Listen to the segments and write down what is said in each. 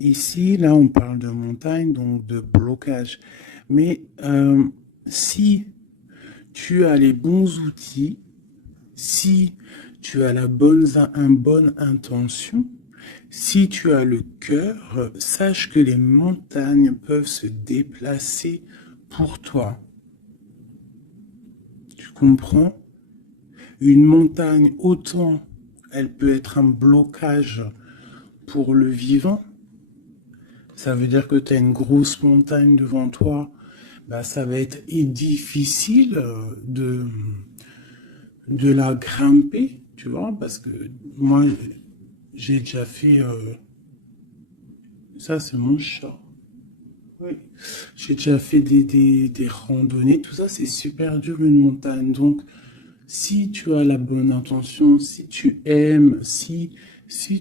Ici, là, on parle de montagne, donc de blocage. Mais si tu as les bons outils, si tu as une bonne intention, si tu as le cœur, sache que les montagnes peuvent se déplacer pour toi. Tu comprends? Une montagne, autant elle peut être un blocage pour le vivant. Ça veut dire que tu as une grosse montagne devant toi. Bah, ça va être difficile de la grimper, tu vois, parce que moi, j'ai déjà fait... ça, c'est mon chat. Oui. J'ai déjà fait des randonnées. Tout ça, c'est super dur, une montagne. Donc, si tu as la bonne intention, si tu aimes, si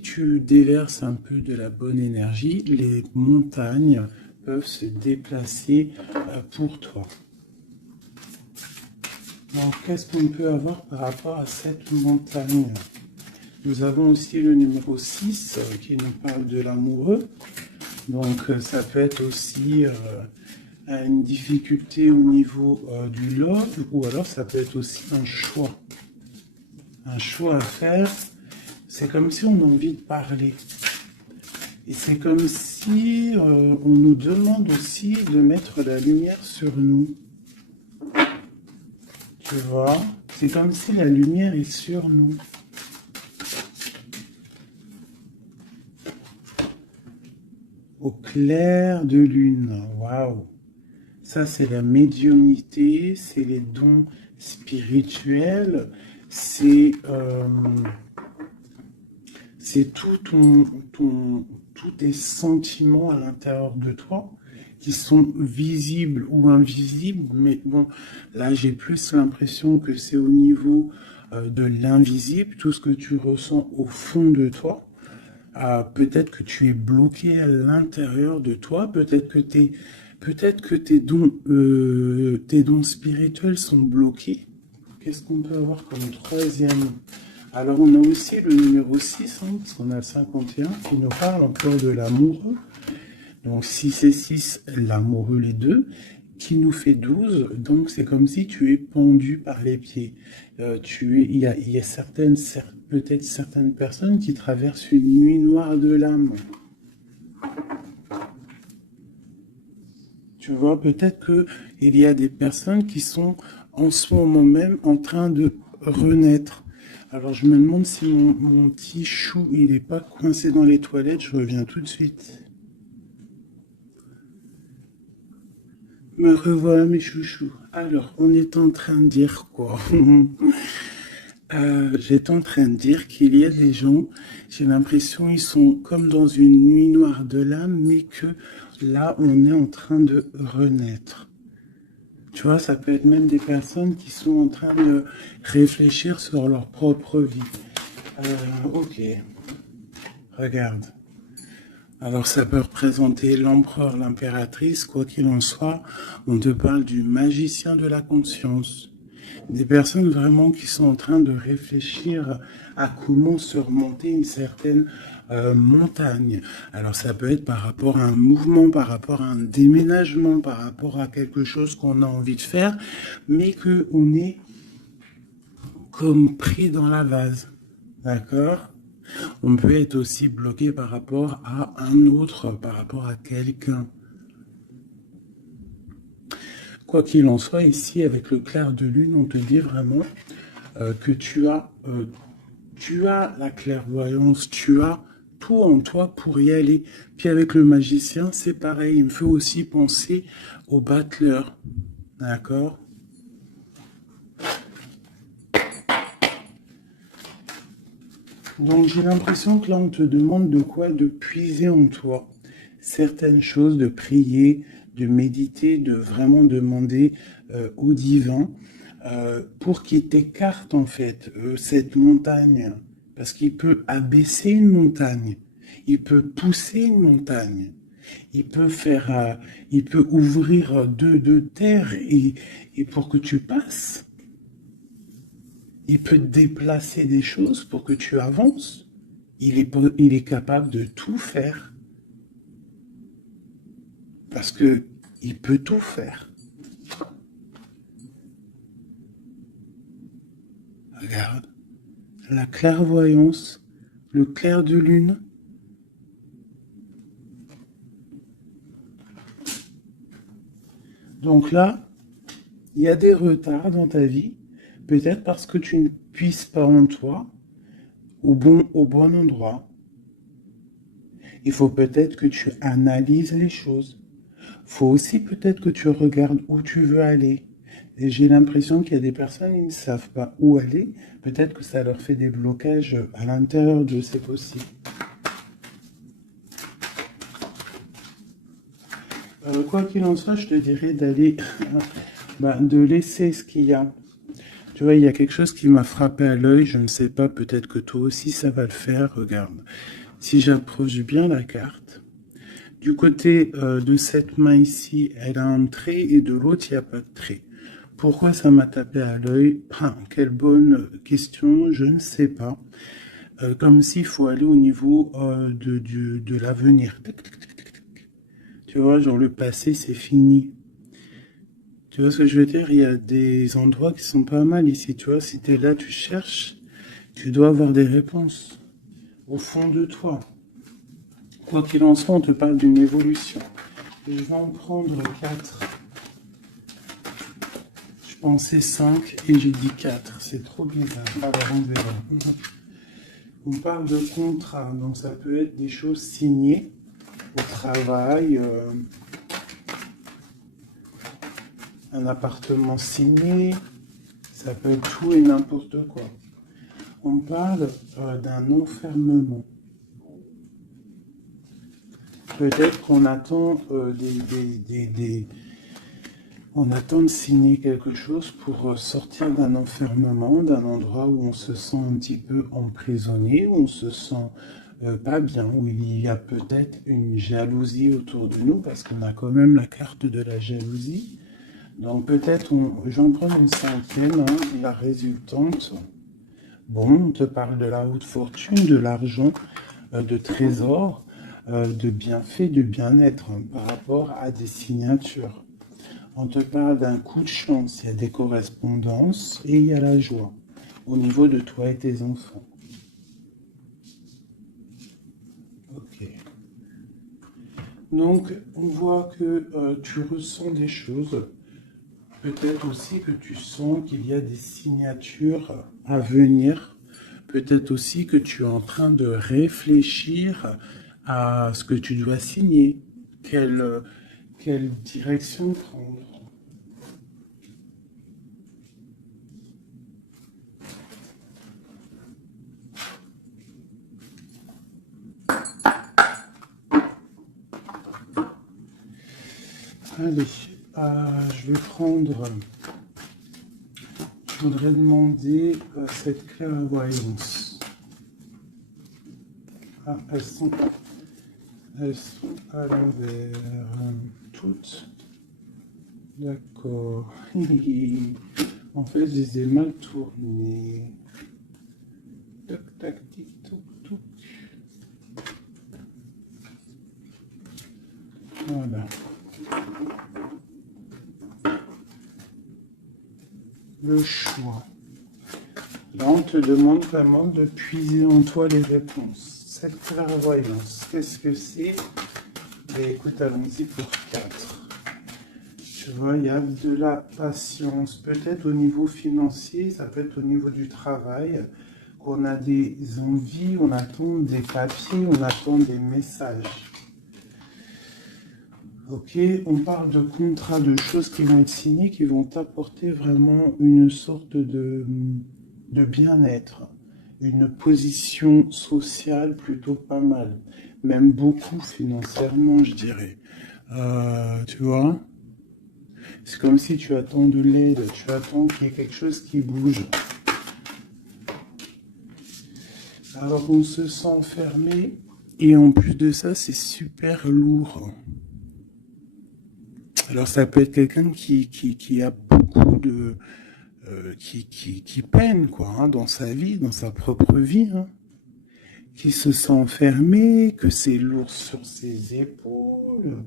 tu déverses un peu de la bonne énergie, les montagnes peuvent se déplacer pour toi. Donc, qu'est-ce qu'on peut avoir par rapport à cette montagne? Nous avons aussi le numéro 6 qui nous parle de l'amoureux. Donc, ça peut être aussi une difficulté au niveau du love, ou alors ça peut être aussi un choix. Un choix à faire. C'est comme si on a envie de parler. Et c'est comme si on nous demande aussi de mettre la lumière sur nous. Tu vois? C'est comme si la lumière est sur nous. Au clair de lune. Waouh! Ça, c'est la médiumnité, c'est les dons spirituels, c'est tous tes sentiments à l'intérieur de toi qui sont visibles ou invisibles. Mais bon, là, j'ai plus l'impression que c'est au niveau de l'invisible, tout ce que tu ressens au fond de toi. Peut-être que tu es bloqué à l'intérieur de toi, peut-être que tes dons spirituels sont bloqués. Qu'est-ce qu'on peut avoir comme troisième? Alors on a aussi le numéro 6, hein, parce qu'on a le 51, qui nous parle encore de l'amoureux. Donc 6 et 6, l'amoureux les deux, qui nous fait 12. Donc c'est comme si tu es pendu par les pieds. Il y a peut-être certaines personnes qui traversent une nuit noire de l'âme. Tu vois, peut-être qu'il y a des personnes qui sont en ce moment même en train de renaître. Alors je me demande si mon petit chou, il n'est pas coincé dans les toilettes. Je reviens tout de suite. Me revoilà mes chouchous. Alors, on est en train de dire quoi? J'étais en train de dire qu'il y a des gens, j'ai l'impression ils sont comme dans une nuit noire de l'âme, mais que là, on est en train de renaître. Tu vois, ça peut être même des personnes qui sont en train de réfléchir sur leur propre vie. Ok, regarde. Alors ça peut représenter l'empereur, l'impératrice, quoi qu'il en soit, on te parle du magicien de la conscience. Des personnes vraiment qui sont en train de réfléchir à comment surmonter une certaine montagne. Alors ça peut être par rapport à un mouvement, par rapport à un déménagement, par rapport à quelque chose qu'on a envie de faire, mais qu'on est comme pris dans la vase. D'accord? On peut être aussi bloqué par rapport à un autre, par rapport à quelqu'un. Quoi qu'il en soit, ici, avec le clair de lune, on te dit vraiment que tu as la clairvoyance, tu as tout en toi pour y aller. Puis avec le magicien, c'est pareil. Il me fait aussi penser au battleur. D'accord? Donc j'ai l'impression que là, on te demande de quoi? De puiser en toi certaines choses, de prier, de méditer, de vraiment demander au divin pour qu'il t'écarte en fait cette montagne. Parce qu'il peut abaisser une montagne, il peut pousser une montagne, il peut ouvrir deux terres et pour que tu passes. Il peut déplacer des choses pour que tu avances. Il est capable de tout faire. Parce que il peut tout faire. Regarde, la clairvoyance, le clair de lune. Donc là, il y a des retards dans ta vie, peut-être parce que tu ne puisses pas en toi au bon endroit. Il faut peut-être que tu analyses les choses. Il faut aussi peut-être que tu regardes où tu veux aller. Et j'ai l'impression qu'il y a des personnes qui ne savent pas où aller. Peut-être que ça leur fait des blocages à l'intérieur d'eux, c'est possible. Quoi qu'il en soit, je te dirais d'aller, de laisser ce qu'il y a. Tu vois, il y a quelque chose qui m'a frappé à l'œil, je ne sais pas, peut-être que toi aussi ça va le faire, regarde. Si j'approche bien la carte, du côté de cette main ici, elle a un trait et de l'autre, il n'y a pas de trait. Pourquoi ça m'a tapé à l'œil? Quelle bonne question, je ne sais pas. Comme s'il faut aller au niveau de l'avenir. Tu vois, genre le passé, c'est fini. Tu vois ce que je veux dire? Il y a des endroits qui sont pas mal ici. Tu vois, si tu es là, tu cherches, tu dois avoir des réponses au fond de toi. Quoi qu'il en soit, on te parle d'une évolution. Je vais en prendre 4. Je pensais 5 et j'ai dit 4. C'est trop bizarre. Alors on verra. On parle de contrat, donc ça peut être des choses signées au travail, un appartement signé, ça peut être tout et n'importe quoi. On parle d'un enfermement. Peut-être qu'on attend on attend de signer quelque chose pour sortir d'un enfermement, d'un endroit où on se sent un petit peu emprisonné, où on se sent pas bien, où il y a peut-être une jalousie autour de nous, parce qu'on a quand même la carte de la jalousie. Donc peut-être, j'en prends une cinquième, la résultante. Bon, on te parle de la haute fortune, de l'argent, de trésors, de bienfaits, de bien-être par rapport à des signatures. On te parle d'un coup de chance, il y a des correspondances et il y a la joie au niveau de toi et tes enfants. Ok. Donc, on voit que tu ressens des choses. Peut-être aussi que tu sens qu'il y a des signatures à venir. Peut-être aussi que tu es en train de réfléchir à ce que tu dois signer. Quelle direction prendre. Allez, je vais prendre... Je voudrais demander cette clairvoyance. Ah, elles sont à l'envers. Toutes. D'accord. En fait, je les ai mal tournées. Tac, tac, tic, toc, toc. Voilà. Le choix. Là, on te demande vraiment de puiser en toi les réponses. Cette clairvoyance, qu'est-ce que c'est? Écoute, allons-y pour 4. Tu vois, il y a de la patience. Peut-être au niveau financier, ça peut être au niveau du travail. On a des envies, on attend des papiers, on attend des messages. Ok, on parle de contrats, de choses qui vont être signées, qui vont t'apporter vraiment une sorte de bien-être, une position sociale plutôt pas mal, même beaucoup financièrement, je dirais. Tu vois, c'est comme si tu attends de l'aide, tu attends qu'il y ait quelque chose qui bouge. Alors on se sent enfermé et en plus de ça, c'est super lourd. Alors ça peut être quelqu'un qui a beaucoup de... qui peine quoi, dans sa vie, dans sa propre vie, qui se sent enfermé, que c'est lourd sur ses épaules.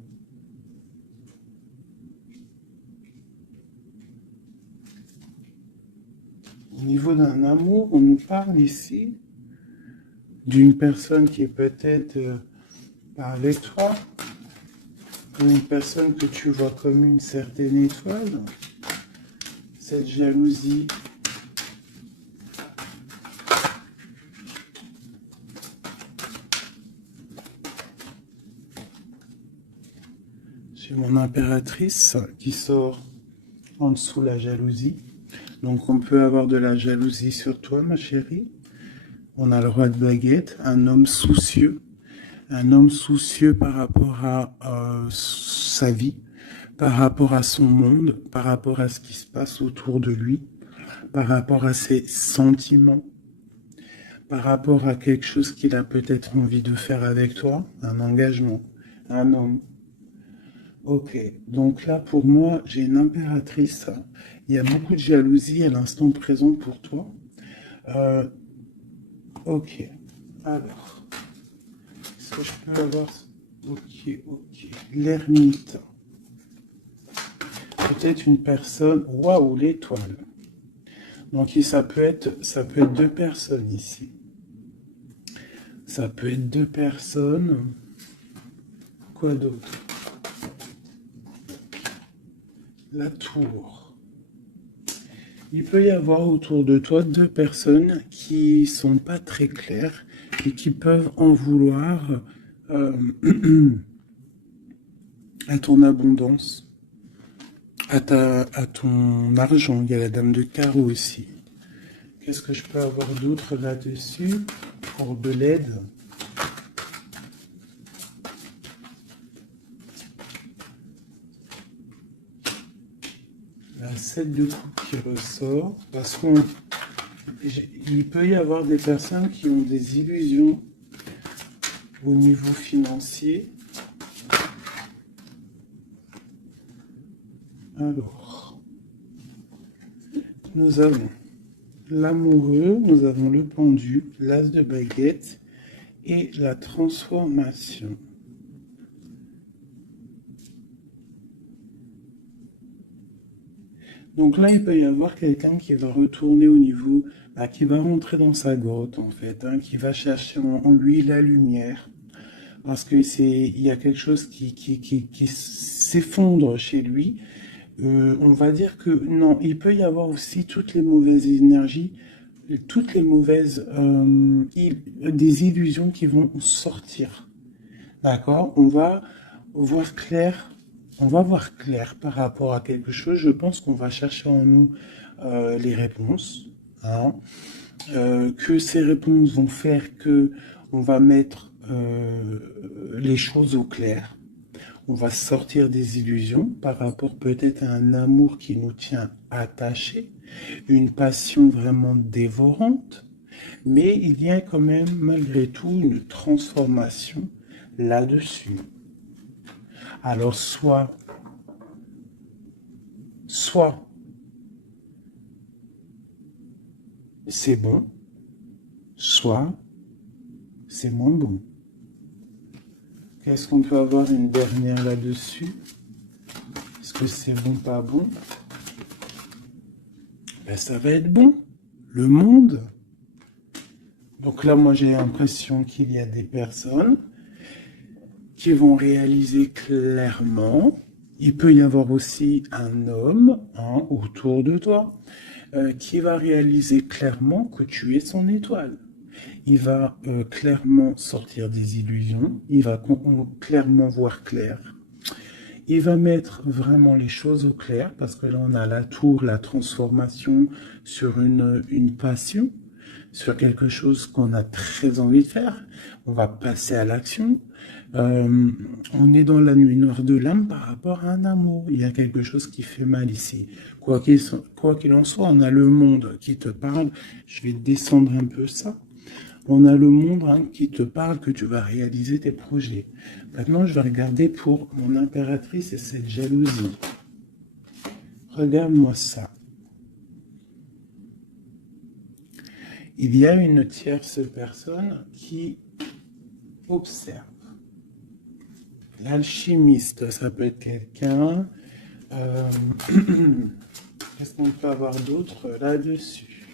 Au niveau d'un amour, on nous parle ici d'une personne qui est peut-être pas avec toi, une personne que tu vois comme une certaine étoile. Cette jalousie, j'ai mon impératrice qui sort en dessous la jalousie. Donc on peut avoir de la jalousie sur toi, ma chérie. On a le roi de baguette, un homme soucieux par rapport à sa vie, par rapport à son monde, par rapport à ce qui se passe autour de lui, par rapport à ses sentiments, par rapport à quelque chose qu'il a peut-être envie de faire avec toi, un engagement, un homme. Ok, donc là pour moi, j'ai une impératrice. Il y a beaucoup de jalousie à l'instant présent pour toi. Ok, alors, est-ce que je peux avoir... Ok. L'ermite. Peut-être une personne... Waouh, l'étoile. Donc ça peut être deux personnes ici. Ça peut être deux personnes. Quoi d'autre? La tour. Il peut y avoir autour de toi deux personnes qui sont pas très claires et qui peuvent en vouloir à ton abondance, à ton argent. Il y a la dame de carreau aussi. Qu'est-ce que je peux avoir d'autre là-dessus pour de l'aide? La 7 de coupe qui ressort, parce qu'il peut y avoir des personnes qui ont des illusions au niveau financier. Alors, nous avons l'amoureux, nous avons le pendu, l'as de baguette et la transformation. Donc là, il peut y avoir quelqu'un qui va retourner au niveau, qui va rentrer dans sa grotte en fait, qui va chercher en lui la lumière. Parce que il y a quelque chose qui s'effondre chez lui. On va dire que non, il peut y avoir aussi toutes les mauvaises énergies, toutes les mauvaises des illusions qui vont sortir. D'accord? On va voir clair par rapport à quelque chose. Je pense qu'on va chercher en nous les réponses. Hein. Que ces réponses vont faire que on va mettre les choses au clair. On va sortir des illusions par rapport peut-être à un amour qui nous tient attachés, une passion vraiment dévorante, mais il y a quand même malgré tout une transformation là-dessus. Alors soit c'est bon, soit c'est moins bon. Qu'est-ce qu'on peut avoir une dernière là-dessus? Est-ce que c'est bon, pas bon? Ben, ça va être bon. Le monde. Donc là, moi, j'ai l'impression qu'il y a des personnes qui vont réaliser clairement. Il peut y avoir aussi un homme autour de toi qui va réaliser clairement que tu es son étoile. Il va clairement sortir des illusions, il va clairement voir clair. Il va mettre vraiment les choses au clair, parce que là on a la tour, la transformation sur une passion, sur quelque chose qu'on a très envie de faire. On va passer à l'action. On est dans la nuit noire de l'âme par rapport à un amour. Il y a quelque chose qui fait mal ici. Quoi qu'il en soit, on a le monde qui te parle. Je vais descendre un peu ça. On a le monde qui te parle que tu vas réaliser tes projets. Maintenant, je vais regarder pour mon impératrice et cette jalousie. Regarde-moi ça. Il y a une tierce personne qui observe. L'alchimiste, ça peut être quelqu'un. Qu'est-ce qu'on peut avoir d'autre là-dessus?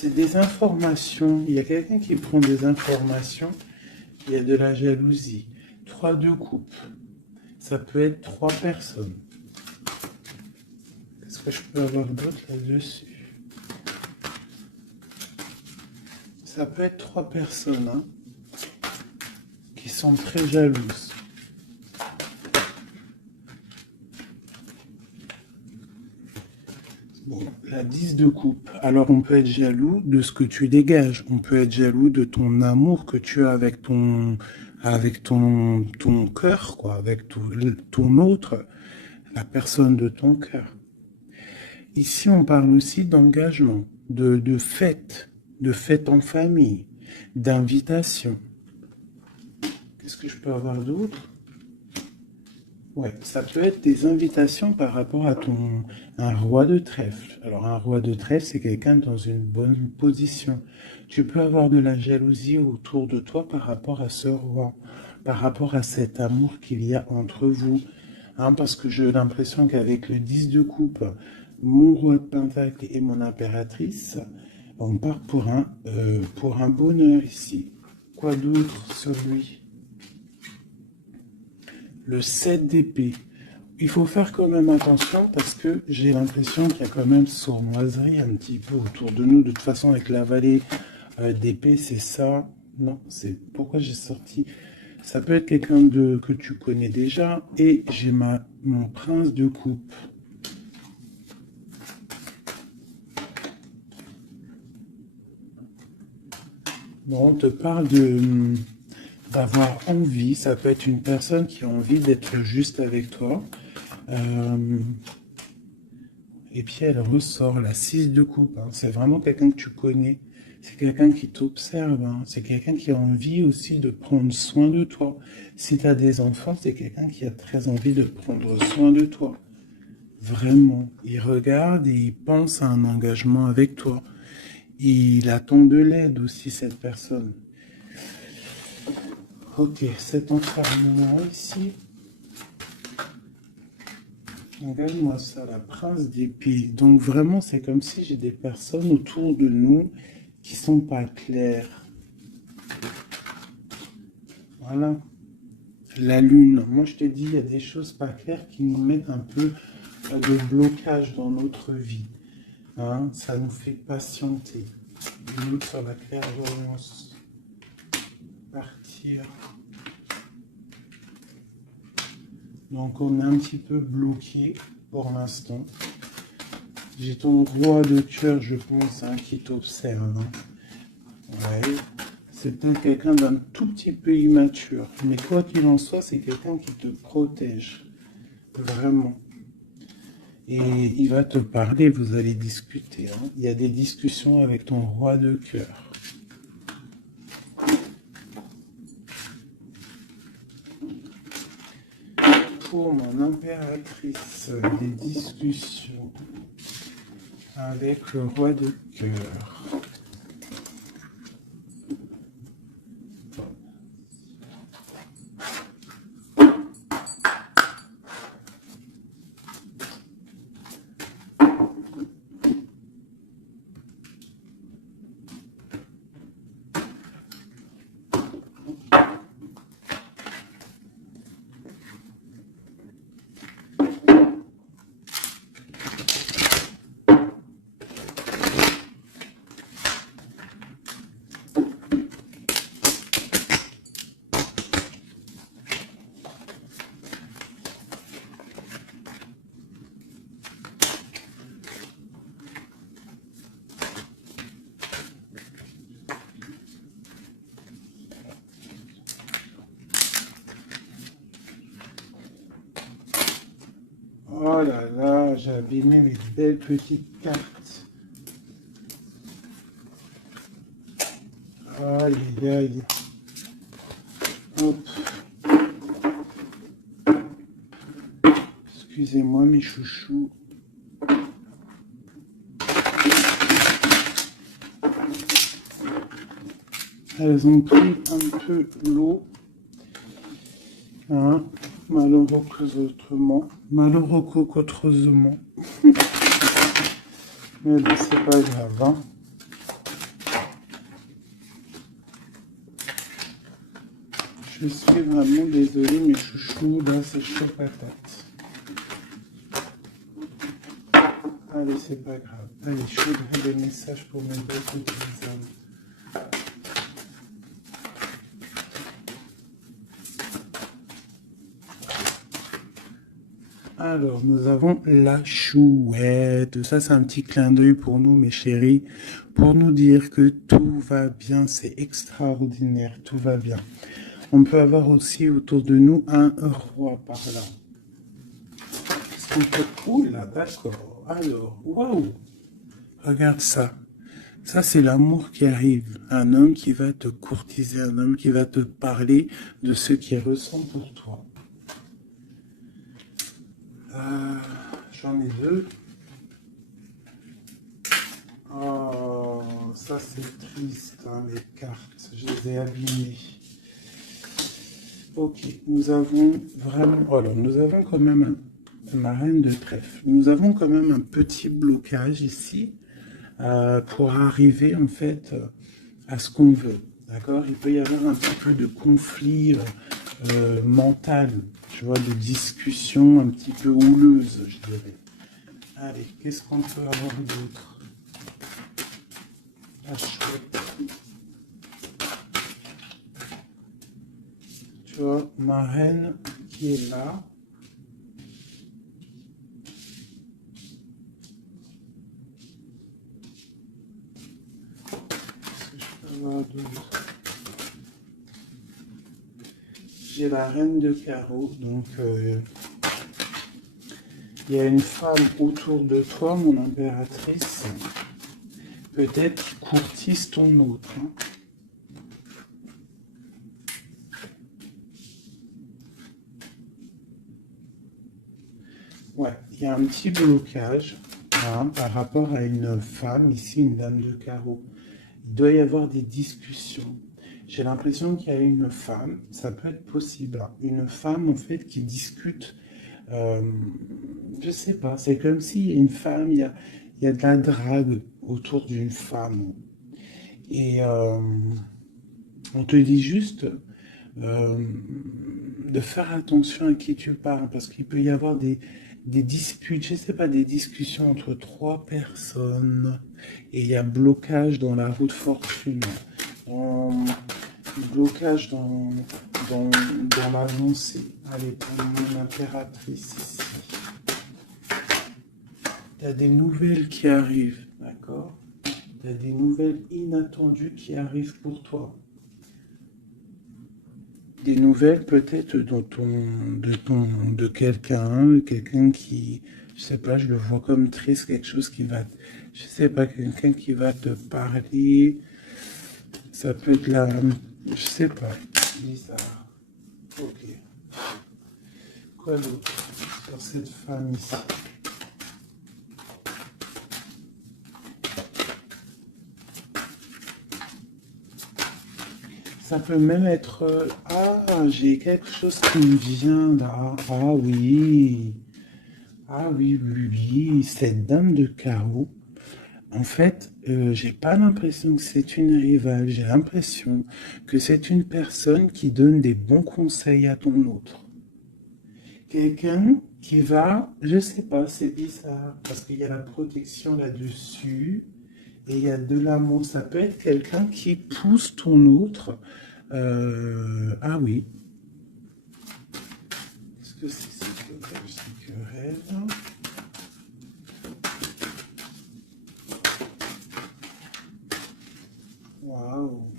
C'est des informations. Il y a quelqu'un qui prend des informations. Il y a de la jalousie. 3 de coupe. Ça peut être 3 personnes. Qu'est-ce que je peux avoir d'autre là-dessus? Ça peut être 3 personnes hein, qui sont très jalouses. Bon, la 10 de coupe. Alors, on peut être jaloux de ce que tu dégages. On peut être jaloux de ton amour que tu as avec ton cœur, quoi, avec ton autre, la personne de ton cœur. Ici, on parle aussi d'engagement, de fête en famille, d'invitation. Qu'est-ce que je peux avoir d'autre? Ouais, ça peut être des invitations par rapport à un roi de trèfle. Alors, un roi de trèfle, c'est quelqu'un dans une bonne position. Tu peux avoir de la jalousie autour de toi par rapport à ce roi, par rapport à cet amour qu'il y a entre vous. Hein, parce que j'ai l'impression qu'avec le 10 de coupe, mon roi de pentacle et mon impératrice, on part pour un bonheur ici. Quoi d'autre sur lui? Le 7 d'épée. Il faut faire quand même attention parce que j'ai l'impression qu'il y a quand même sournoiserie un petit peu autour de nous. De toute façon, avec la vallée d'épée, c'est ça. Non, c'est pourquoi j'ai sorti. Ça peut être quelqu'un que tu connais déjà. Et j'ai mon prince de coupe. Bon, on te parle d'avoir envie, ça peut être une personne qui a envie d'être juste avec toi. Et puis elle ressort la 6 de coupe. Hein. C'est vraiment quelqu'un que tu connais. C'est quelqu'un qui t'observe. Hein. C'est quelqu'un qui a envie aussi de prendre soin de toi. Si tu as des enfants, c'est quelqu'un qui a très envie de prendre soin de toi. Vraiment. Il regarde et il pense à un engagement avec toi. Il attend de l'aide aussi, cette personne. Ok, cet enfermement ici. Regarde-moi ça, la prince d'épée. Donc vraiment, c'est comme si j'ai des personnes autour de nous qui sont pas claires. Voilà. La lune. Moi, je te dis, il y a des choses pas claires qui nous mettent un peu de blocage dans notre vie. Hein, ça nous fait patienter. Une sur la clairvoyance. Partir. Donc on est un petit peu bloqué pour l'instant. J'ai ton roi de cœur, je pense, hein, qui t'observe. Hein. Ouais. C'est peut-être quelqu'un d'un tout petit peu immature. Mais quoi qu'il en soit, c'est quelqu'un qui te protège. Vraiment. Et il va te parler, vous allez discuter. Hein. Il y a des discussions avec ton roi de cœur. Pour mon impératrice, des discussions avec le roi de cœur. Oh là là, j'ai abîmé mes belles petites cartes. Aïe, aïe, aïe. Hop. Excusez-moi mes chouchous. Elles ont pris un peu l'eau. Hein, malheureux qu'autrement. Mais bon, c'est pas grave. Hein. Je suis vraiment désolée, mes chouchous, là, c'est chaud patate. Allez, c'est pas grave. Allez, je voudrais des messages pour mes deux petits hommes. Alors, nous avons la chouette. Ça, c'est un petit clin d'œil pour nous, mes chéris, pour nous dire que tout va bien, c'est extraordinaire, tout va bien. On peut avoir aussi autour de nous un roi par là. Qu'est-ce qu'on peut... Ouh là, d'accord. Alors, waouh. Regarde ça. Ça, c'est l'amour qui arrive. Un homme qui va te courtiser, un homme qui va te parler de ce qu'il ressent pour toi. J'en ai deux. Oh, ça c'est triste, hein, les cartes. Je les ai abîmées. Ok, nous avons vraiment... Voilà, nous avons quand même ma reine de trèfle. Nous avons quand même un petit blocage ici pour arriver en fait à ce qu'on veut. D'accord? Il peut y avoir un petit peu de conflit mental, tu vois, de discussion un petit peu houleuse, je dirais. Allez, qu'est-ce qu'on peut avoir d'autre? La chouette. Tu vois, ma reine qui est là. Qu'est-ce que je peux avoir d'autre? J'ai la reine de carreau, donc il y a une femme autour de toi, mon impératrice, peut-être qui courtise ton autre. Hein. Ouais, il y a un petit blocage hein, par rapport à une femme, ici une dame de carreau. Il doit y avoir des discussions. J'ai l'impression qu'il y a une femme, ça peut être possible, hein, une femme en fait qui discute, je sais pas, c'est comme s'il y a une femme, il y a de la drague autour d'une femme. Et on te dit juste euh, de faire attention à qui tu parles, parce qu'il peut y avoir des disputes, je sais pas, des discussions entre trois personnes, et il y a blocage dans la roue de fortune. Blocage dans l'avancée. Allez, pour mon impératrice ici. Il y a des nouvelles qui arrivent, d'accord? Il y a des nouvelles inattendues qui arrivent pour toi. Des nouvelles peut-être de quelqu'un qui, je sais pas, je le vois comme triste, quelque chose qui va, je sais pas, quelqu'un qui va te parler. Ça peut être la... Je sais pas. Bizarre. Ok. Quoi d'autre sur cette femme ici? Ça peut même être... Ah, j'ai quelque chose qui me vient là. Ah oui. Ah oui, oui, oui. Cette dame de carreau. En fait, j'ai pas l'impression que c'est une rivale, j'ai l'impression que c'est une personne qui donne des bons conseils à ton autre. Quelqu'un qui va, je sais pas, c'est bizarre, parce qu'il y a la protection là-dessus, et il y a de l'amour. Ça peut être quelqu'un qui pousse ton autre. Ah oui. Est-ce que c'est querelle? Waouh!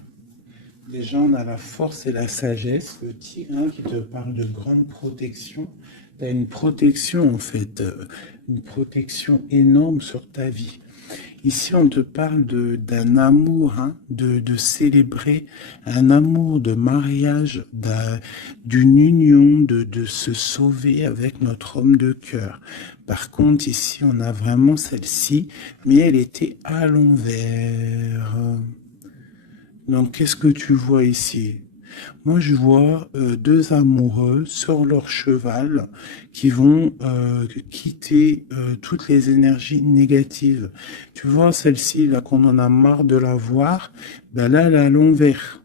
Déjà, on a la force et la sagesse, le tigre hein, qui te parle de grande protection. Tu as une protection, en fait, une protection énorme sur ta vie. Ici, on te parle d'un amour, hein, de célébrer un amour de mariage, d'une union, de se sauver avec notre homme de cœur. Par contre, ici, on a vraiment celle-ci, mais elle était à l'envers. Donc, qu'est-ce que tu vois ici? Moi, je vois deux amoureux sur leur cheval qui vont quitter toutes les énergies négatives. Tu vois, celle-ci, là, qu'on en a marre de la voir, ben là, elle est à l'envers.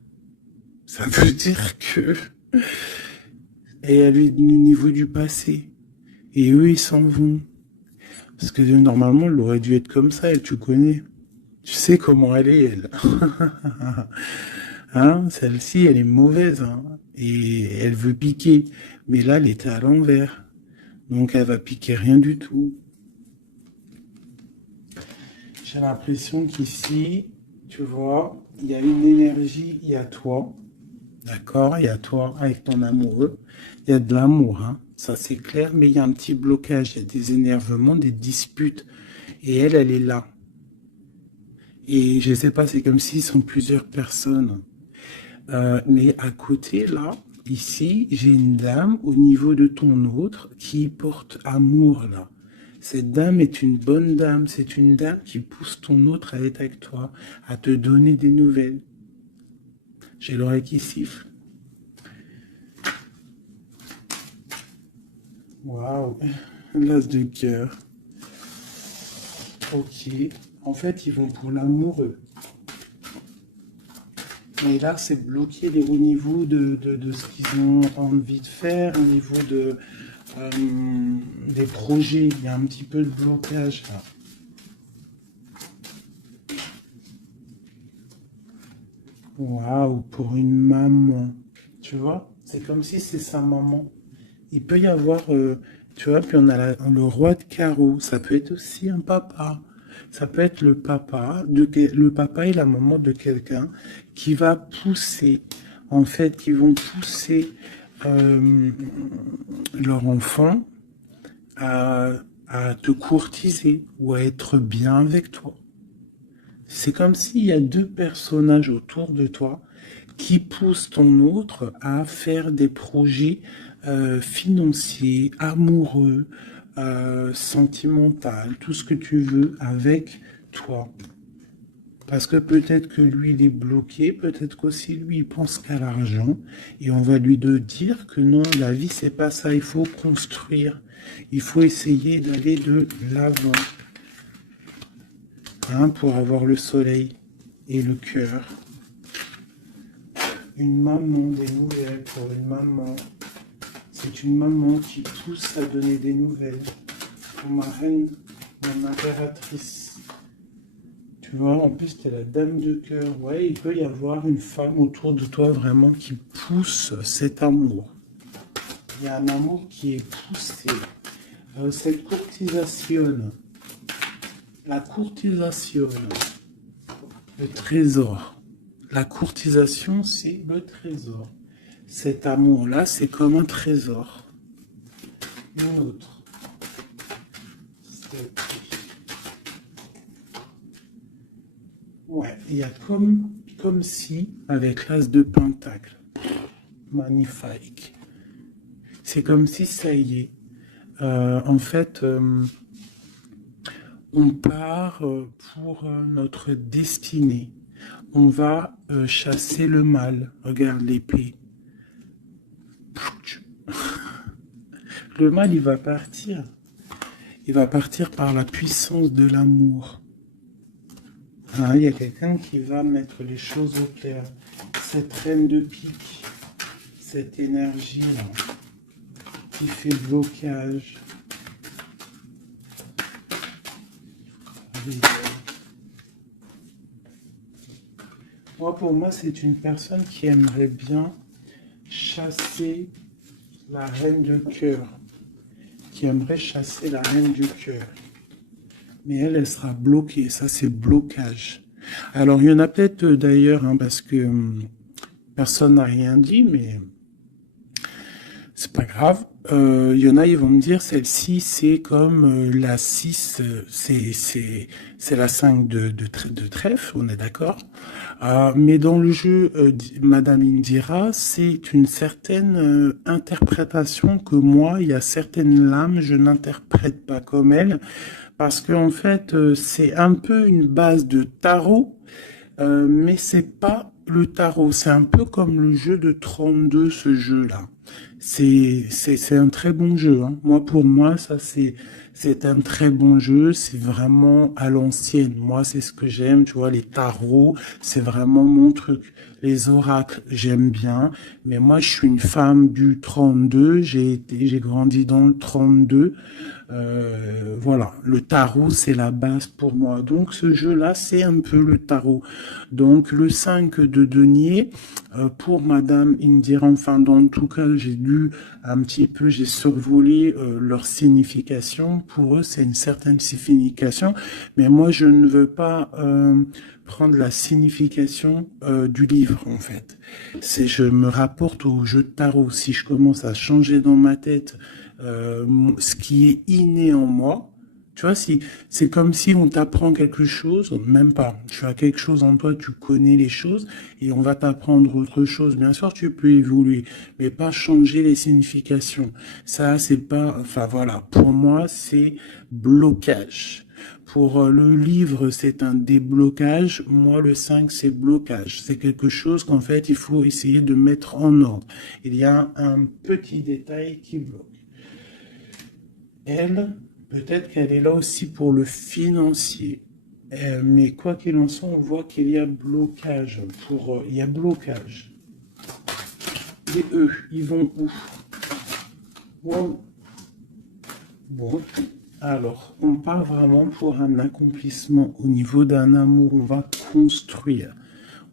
Ça veut dire que Et elle est au niveau du passé. Et eux, ils s'en vont. Parce que normalement, elle aurait dû être comme ça, elle, tu connais. Tu sais comment elle est, elle. Hein, celle-ci, elle est mauvaise, hein. Et elle veut piquer. Mais là, elle était à l'envers. Donc, elle va piquer rien du tout. J'ai l'impression qu'ici, tu vois, il y a une énergie, il y a toi. D'accord? Il y a toi avec ton amoureux. Il y a de l'amour, hein. Ça, c'est clair. Mais il y a un petit blocage. Il y a des énervements, des disputes. Et elle, elle est là. Et je sais pas, c'est comme s'ils sont plusieurs personnes. Mais à côté, là, ici, j'ai une dame au niveau de ton autre qui porte amour, là. Cette dame est une bonne dame. C'est une dame qui pousse ton autre à être avec toi, à te donner des nouvelles. J'ai l'oreille qui siffle. Waouh, l'as de cœur. Ok. En fait, ils vont pour l'amoureux. Mais là, c'est bloqué au niveau de ce qu'ils ont envie de faire, au niveau euh, des projets. Il y a un petit peu de blocage là. Waouh, pour une maman. Tu vois, c'est comme si c'est sa maman. Il peut y avoir, tu vois, puis on a le roi de carreau. Ça peut être aussi un papa. Ça peut être le papa et la maman de quelqu'un qui va pousser, en fait, qui vont pousser euh, leur enfant à, à te courtiser ou à être bien avec toi. C'est comme s'il y a deux personnages autour de toi qui poussent ton autre à faire des projets financiers, amoureux, sentimentaux, tout ce que tu veux avec toi. Parce que peut-être que lui, il est bloqué, peut-être qu'aussi lui, il pense qu'à l'argent, et on va lui dire que non, la vie, c'est pas ça, il faut construire, il faut essayer d'aller de l'avant, hein, pour avoir le soleil et le cœur. Une maman, des nouvelles pour une maman. C'est une maman qui pousse à donner des nouvelles. Pour ma reine, mon impératrice. Tu vois, en plus, tu es la dame de cœur. Ouais, il peut y avoir une femme autour de toi vraiment qui pousse cet amour. Il y a un amour qui est poussé. Cette courtisation, la courtisation, le trésor. La courtisation, c'est le trésor. Cet amour-là, c'est comme un trésor. Une autre. Ouais, il y a comme si, avec l'as de pentacle. Magnifique. C'est comme si ça y est. En fait, on part pour notre destinée. On va chasser le mal. Regarde l'épée. Le mal, il va partir. Il va partir par la puissance de l'amour. Hein, il y a quelqu'un qui va mettre les choses au clair. Cette reine de pique, cette énergie-là, qui fait blocage. Moi, pour moi, c'est une personne qui aimerait bien chasser la reine de cœur. Qui aimerait chasser la reine du cœur. Mais elle sera bloquée. Ça, c'est blocage. Alors, il y en a peut-être d'ailleurs, hein, parce que personne n'a rien dit, mais c'est pas grave. Il y en a, ils vont me dire, celle-ci, c'est comme la 6, c'est la 5 de trèfle, on est d'accord. Mais dans le jeu, Madame Indira, c'est une certaine interprétation que moi, il y a certaines lames, je n'interprète pas comme elle, parce que en fait, c'est un peu une base de tarot, mais c'est pas le tarot. C'est un peu comme le jeu de 32, ce jeu-là. C'est un très bon jeu, hein. Moi, pour moi, ça, C'est un très bon jeu, c'est vraiment à l'ancienne. Moi, c'est ce que j'aime, tu vois, les tarots, c'est vraiment mon truc. Les oracles, j'aime bien, mais moi, je suis une femme du 32, j'ai grandi dans le 32. Voilà, le tarot, c'est la base pour moi. Donc, ce jeu-là, c'est un peu le tarot. Donc, le 5 de denier, pour Madame Indira, enfin, dans tout cas, j'ai lu un petit peu, j'ai survolé leur signification. Pour eux, c'est une certaine signification, mais moi, je ne veux pas prendre la signification du livre, en fait. Je me rapporte au jeu de tarot. Si je commence à changer dans ma tête ce qui est inné en moi, tu vois, si c'est comme si on t'apprend quelque chose, même pas. Tu as quelque chose en toi, tu connais les choses, et on va t'apprendre autre chose. Bien sûr, tu peux évoluer, mais pas changer les significations. Ça, c'est pas, enfin voilà. Pour moi, c'est blocage. Pour le livre, c'est un déblocage. Moi, le 5, c'est blocage. C'est quelque chose qu'en fait, il faut essayer de mettre en ordre. Il y a un petit détail qui bloque. Elle, peut-être qu'elle est là aussi pour le financier. Mais quoi qu'il en soit, on voit qu'il y a blocage. Il y a blocage. Et eux, ils vont où? Bon, alors, on part vraiment pour un accomplissement au niveau d'un amour. On va construire.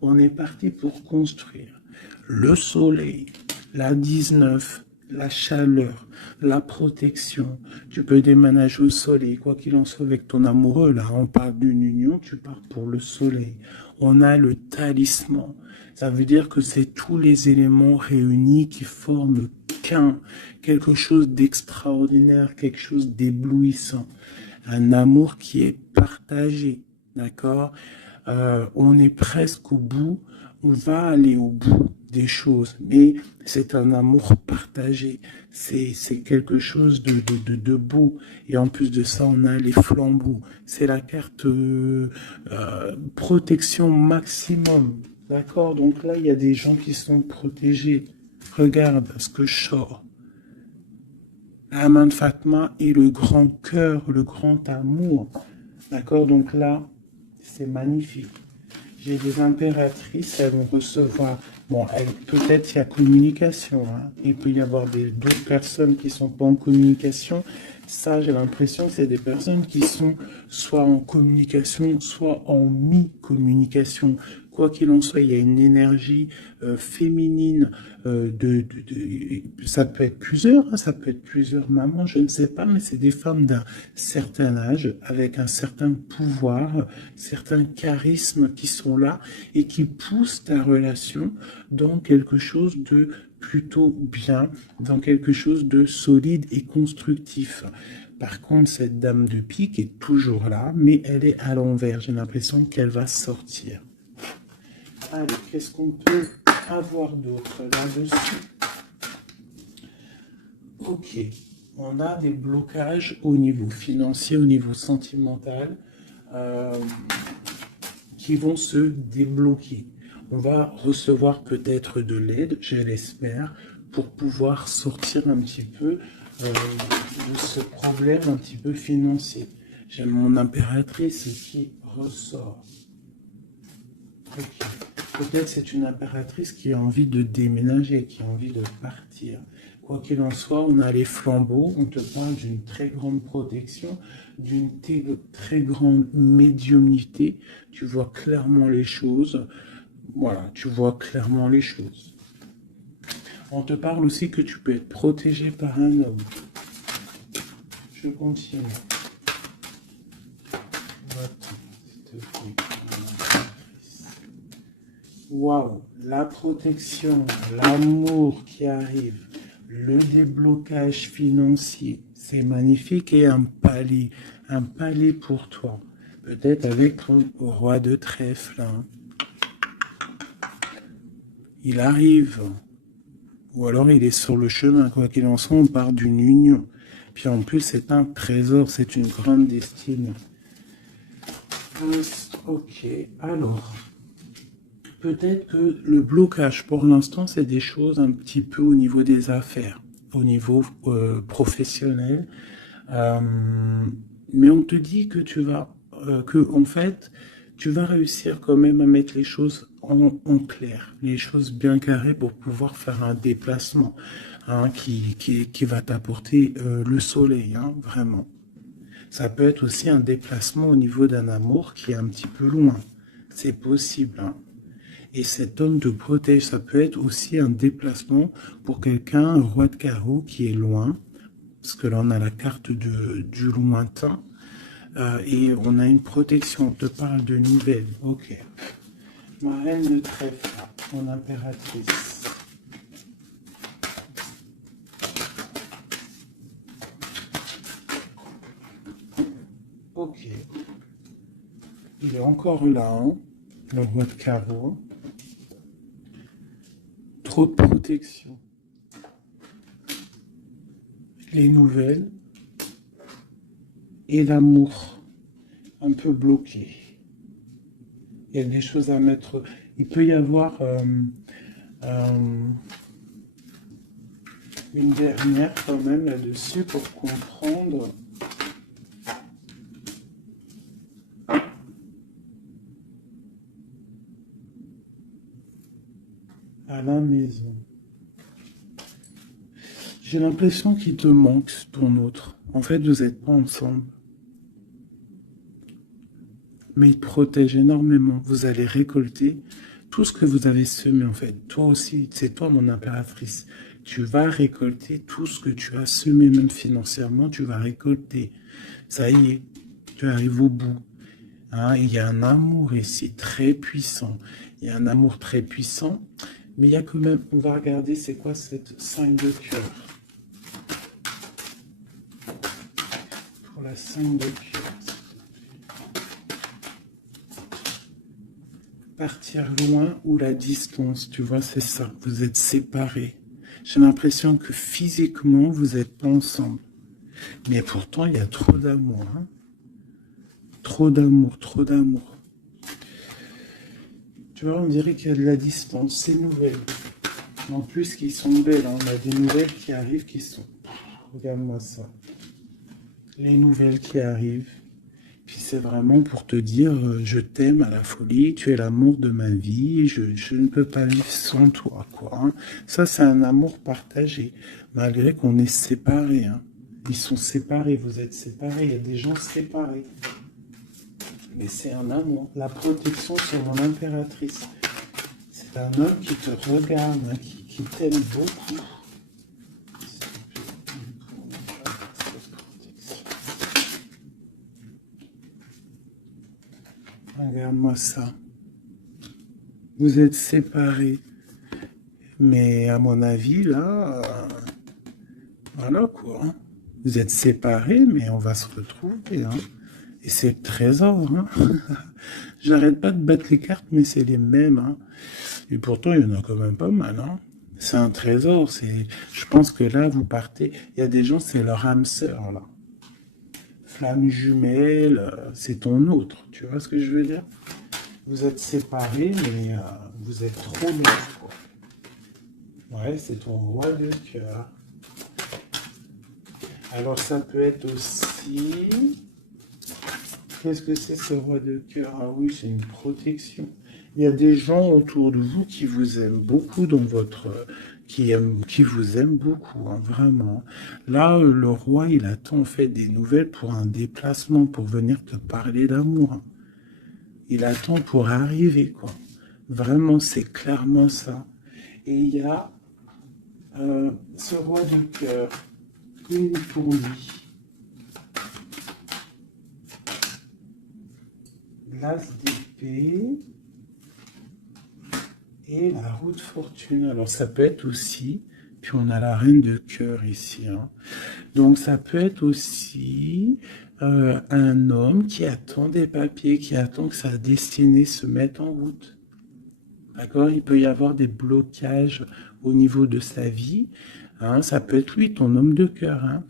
On est parti pour construire. Le soleil, la 19, la chaleur, la protection. Tu peux déménager au soleil, quoi qu'il en soit avec ton amoureux. Là, on parle d'une union, tu pars pour le soleil. On a le talisman. Ça veut dire que c'est tous les éléments réunis qui forment quelque chose d'extraordinaire, quelque chose d'éblouissant. Un amour qui est partagé, d'accord? On est presque au bout, on va aller au bout des choses, mais c'est un amour partagé, c'est quelque chose de beau, et en plus de ça, on a les flambeaux, c'est la carte protection maximum, d'accord? Donc là, il y a des gens qui sont protégés. Regarde ce que je sors. La main de Fatma et le grand cœur, le grand amour. D'accord? Donc là, c'est magnifique. J'ai des impératrices, elles vont recevoir. Bon, peut-être il y a communication. Hein. Il peut y avoir d'autres personnes qui sont pas en communication. Ça, j'ai l'impression que c'est des personnes qui sont soit en communication, soit en mi-communication. Quoi qu'il en soit, il y a une énergie féminine. Ça peut être plusieurs, hein, ça peut être plusieurs mamans, je ne sais pas, mais c'est des femmes d'un certain âge, avec un certain pouvoir, certains charismes qui sont là et qui poussent ta relation dans quelque chose de plutôt bien, dans quelque chose de solide et constructif. Par contre, cette dame de pique est toujours là, mais elle est à l'envers. J'ai l'impression qu'elle va sortir. Allez, qu'est-ce qu'on peut avoir d'autre là-dessus? Ok, on a des blocages au niveau financier, au niveau sentimental, qui vont se débloquer. On va recevoir peut-être de l'aide, je l'espère, pour pouvoir sortir un petit peu de ce problème un petit peu financier. J'ai mon impératrice qui ressort. Okay. Peut-être c'est une impératrice qui a envie de déménager, qui a envie de partir. Quoi qu'il en soit, on a les flambeaux, on te parle d'une très grande protection, d'une très grande médiumnité. Tu vois clairement les choses. Voilà, tu vois clairement les choses. On te parle aussi que tu peux être protégé par un homme. Je continue. Waouh, la protection, l'amour qui arrive, le déblocage financier, c'est magnifique et un palais pour toi. Peut-être avec ton roi de trèfle. Hein. Il arrive, ou alors il est sur le chemin, quoi qu'il en soit, on part d'une union. Puis en plus, c'est un trésor, c'est une grande destinée. Ok, alors... Peut-être que le blocage, pour l'instant, c'est des choses un petit peu au niveau des affaires, au niveau professionnel. Euh, mais on te dit que en fait, tu vas réussir quand même à mettre les choses en clair, les choses bien carrées pour pouvoir faire un déplacement hein, qui va t'apporter le soleil, hein, vraiment. Ça peut être aussi un déplacement au niveau d'un amour qui est un petit peu loin. C'est possible, hein. Et cet homme te protège. Ça peut être aussi un déplacement pour quelqu'un, un roi de carreau qui est loin. Parce que là, on a la carte du lointain. Et on a une protection. On te parle de nouvelles. Ok. Ma reine de trèfle, mon impératrice. Ok. Il est encore là, hein, le roi de carreau. Trop de protection. Les nouvelles et l'amour un peu bloqué. Il y a des choses à mettre. Il peut y avoir euh, une dernière quand même là-dessus pour comprendre. À la maison. J'ai l'impression qu'il te manque ton autre. En fait, vous n'êtes pas ensemble. Mais il te protège énormément. Vous allez récolter tout ce que vous avez semé, en fait. Toi aussi, c'est toi mon impératrice. Tu vas récolter tout ce que tu as semé, même financièrement, tu vas récolter. Ça y est, tu arrives au bout. Hein, il y a un amour ici très puissant. Il y a un amour très puissant. Mais il y a quand même, on va regarder c'est quoi cette 5 de cœur. Pour la 5 de cœur. Partir loin ou la distance, tu vois, c'est ça. Vous êtes séparés. J'ai l'impression que physiquement, vous n'êtes pas ensemble. Mais pourtant, il y a trop d'amour. Hein. Trop d'amour, trop d'amour. Tu vois, on dirait qu'il y a de la distance. C'est nouvelle. En plus, qui sont belles. Hein. On a des nouvelles qui arrivent qui sont... Regarde-moi ça. Les nouvelles qui arrivent. Puis c'est vraiment pour te dire, je t'aime à la folie, tu es l'amour de ma vie, je ne peux pas vivre sans toi, quoi. Hein. Ça, c'est un amour partagé, malgré qu'on est séparés. Hein. Ils sont séparés, vous êtes séparés, il y a des gens séparés. Mais c'est un amour. La protection sur mon impératrice. C'est un homme qui te regarde, hein, qui t'aime beaucoup. Regarde-moi ça. Vous êtes séparés. Mais à mon avis, là, voilà quoi. Hein. Vous êtes séparés, mais on va se retrouver. Hein. Et c'est le trésor. Hein. J'arrête pas de battre les cartes, mais c'est les mêmes. Hein. Et pourtant, il y en a quand même pas mal. Hein. C'est un trésor. Je pense que là, vous partez. Il y a des gens, c'est leur âme sœur, là. Flamme jumelle, c'est ton autre. Tu vois ce que je veux dire? Vous êtes séparés, mais vous êtes trop loin. Ouais, c'est ton roi de cœur. Alors ça peut être aussi... Qu'est-ce que c'est ce roi de cœur? Ah oui, c'est une protection. Il y a des gens autour de vous qui vous aiment beaucoup dans votre... qui vous aiment beaucoup, hein, vraiment. Là, le roi, il attend en fait des nouvelles pour un déplacement, pour venir te parler d'amour. Hein. Il attend pour arriver, quoi. Vraiment, c'est clairement ça. Et il y a ce roi de cœur, une pour lui. L'as d'épée et la roue de fortune. Alors ça peut être aussi, puis on a la reine de cœur ici. Hein. Donc ça peut être aussi un homme qui attend des papiers, qui attend que sa destinée se mette en route. D'accord? Il peut y avoir des blocages au niveau de sa vie. Hein. Ça peut être lui, ton homme de cœur. Hein.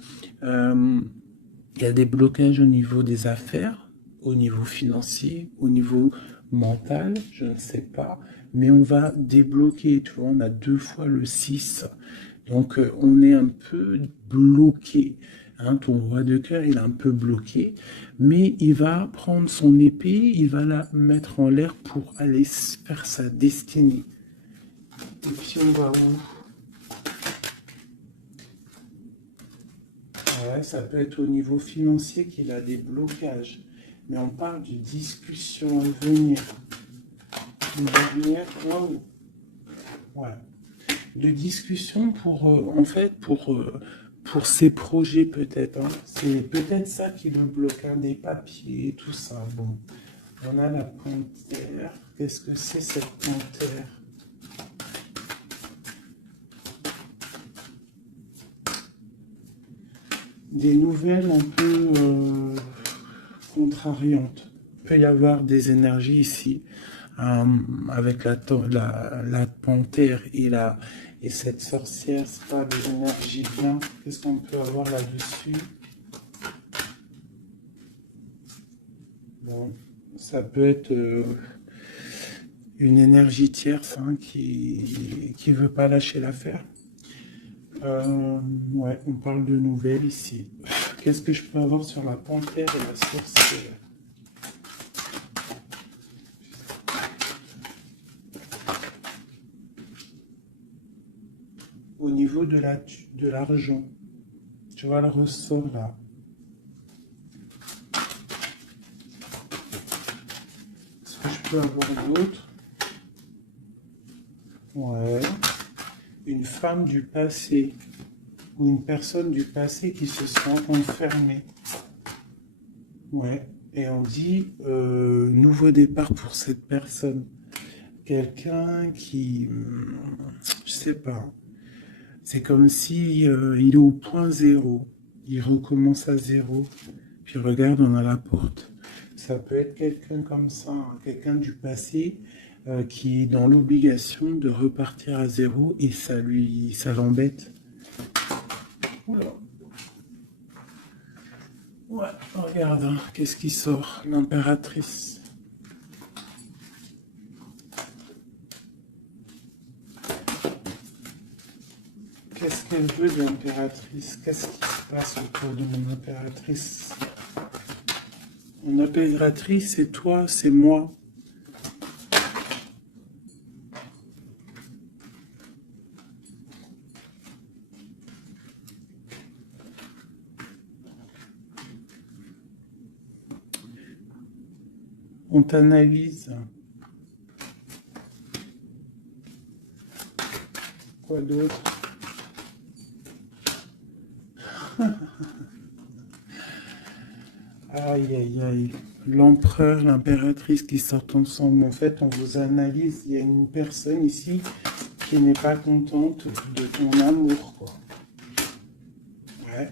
Il y a des blocages au niveau des affaires, au niveau financier, au niveau mental, je ne sais pas. Mais on va débloquer, tu vois, on a 2 fois le 6. Donc on est un peu bloqué. Hein, ton roi de cœur, il est un peu bloqué, mais il va prendre son épée, il va la mettre en l'air pour aller faire sa destinée. Et puis on va où? Ouais, ça peut être au niveau financier qu'il a des blocages, mais on parle de discussions à venir. Une dernière, wow. Ouais. De discussions pour, en fait, pour ses projets peut-être. Hein. C'est peut-être ça qui le bloque, hein, des papiers, tout ça. Bon, on a la panthère. Qu'est-ce que c'est cette panthère? Des nouvelles un peu contrariantes. Il peut y avoir des énergies ici. Avec la panthère et cette sorcière, c'est pas des énergies bien. Qu'est-ce qu'on peut avoir là-dessus? Bon, ça peut être une énergie tierce hein, qui veut pas lâcher l'affaire. Ouais, on parle de nouvelles ici. Qu'est-ce que je peux avoir sur la panthère et la sorcière? Au niveau de l'argent, tu vois le ressort là. Est-ce que je peux avoir d'autres? Ouais. Une femme du passé ou une personne du passé qui se sent enfermée. Ouais. Et on dit nouveau départ pour cette personne. Quelqu'un qui, je sais pas. C'est comme si il est au point zéro. Il recommence à zéro. Puis regarde, on a la porte. Ça peut être quelqu'un comme ça, hein, quelqu'un du passé qui est dans l'obligation de repartir à zéro et ça l'embête. Oula. Ouais, regarde, hein, qu'est-ce qui sort? L'impératrice. Qu'est-ce qu'elle veut de l'impératrice? Qu'est-ce qui se passe autour de mon impératrice? Mon impératrice, c'est toi, c'est moi. On t'analyse. Quoi d'autre? Aïe, aïe, aïe. L'empereur, l'impératrice qui sortent ensemble. En fait, on vous analyse. Il y a une personne ici qui n'est pas contente de ton amour, quoi. Ouais.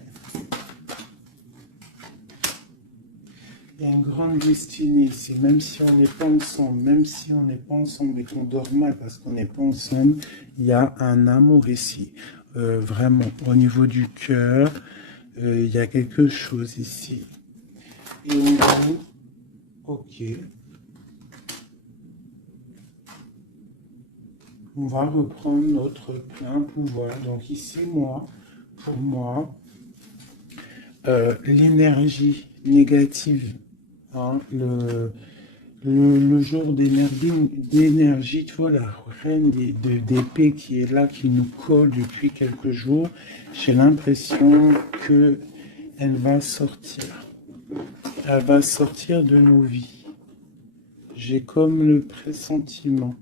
Il y a une grande destinée ici, même si on n'est pas ensemble, même si on n'est pas ensemble et qu'on dort mal parce qu'on n'est pas ensemble, il y a un amour ici. Vraiment, au niveau du cœur, il y a quelque chose ici. Et on va où? Ok. On va reprendre notre plein pouvoir. Donc ici, moi, pour moi, l'énergie négative, hein, le genre d'énergie, tu vois, la reine d'épée qui est là, qui nous colle depuis quelques jours, j'ai l'impression que elle va sortir. Elle va sortir de nos vies. J'ai comme le pressentiment.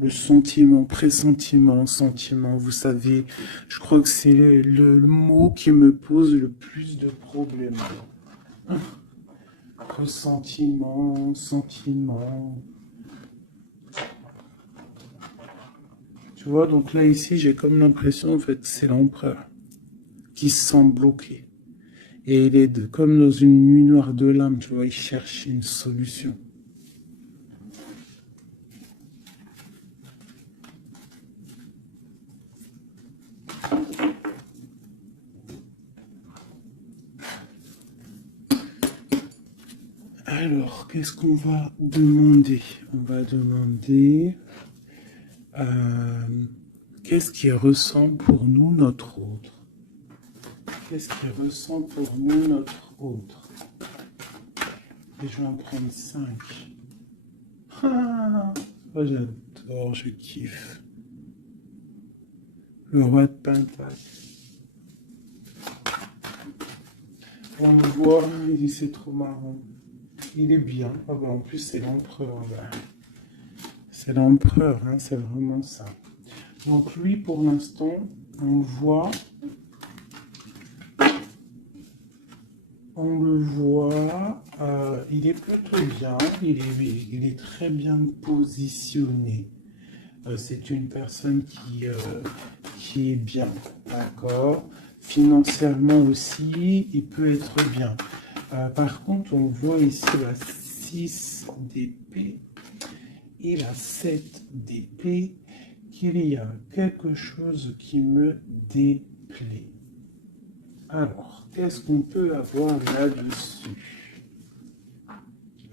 Le sentiment, pressentiment, sentiment, vous savez, je crois que c'est le mot qui me pose le plus de problèmes. Ressentiment, sentiment. Tu vois, donc là, ici, j'ai comme l'impression, en fait, que c'est l'empereur qui se sent bloqué. Et il est comme dans une nuit noire de l'âme, tu vois, il cherche une solution. Alors, qu'est-ce qu'on va demander? On va demander qu'est-ce qui ressent pour nous notre autre? Qu'est-ce qu'il ressent pour nous, notre autre? Et je vais en prendre 5. Ah, oh, j'adore, je kiffe. Le roi de Pentacle. On le voit, il dit c'est trop marrant. Il est bien. Ah bah, en plus, c'est l'empereur. C'est l'empereur, hein, c'est vraiment ça. Donc lui, pour l'instant, on le voit. On le voit, il est plutôt bien, il est très bien positionné. C'est une personne qui est bien, d'accord. Financièrement aussi, il peut être bien. Par contre, on voit ici la 6 d'épée et la 7 d'épée, qu'il y a quelque chose qui me déplaît. Alors, qu'est-ce qu'on peut avoir là-dessus?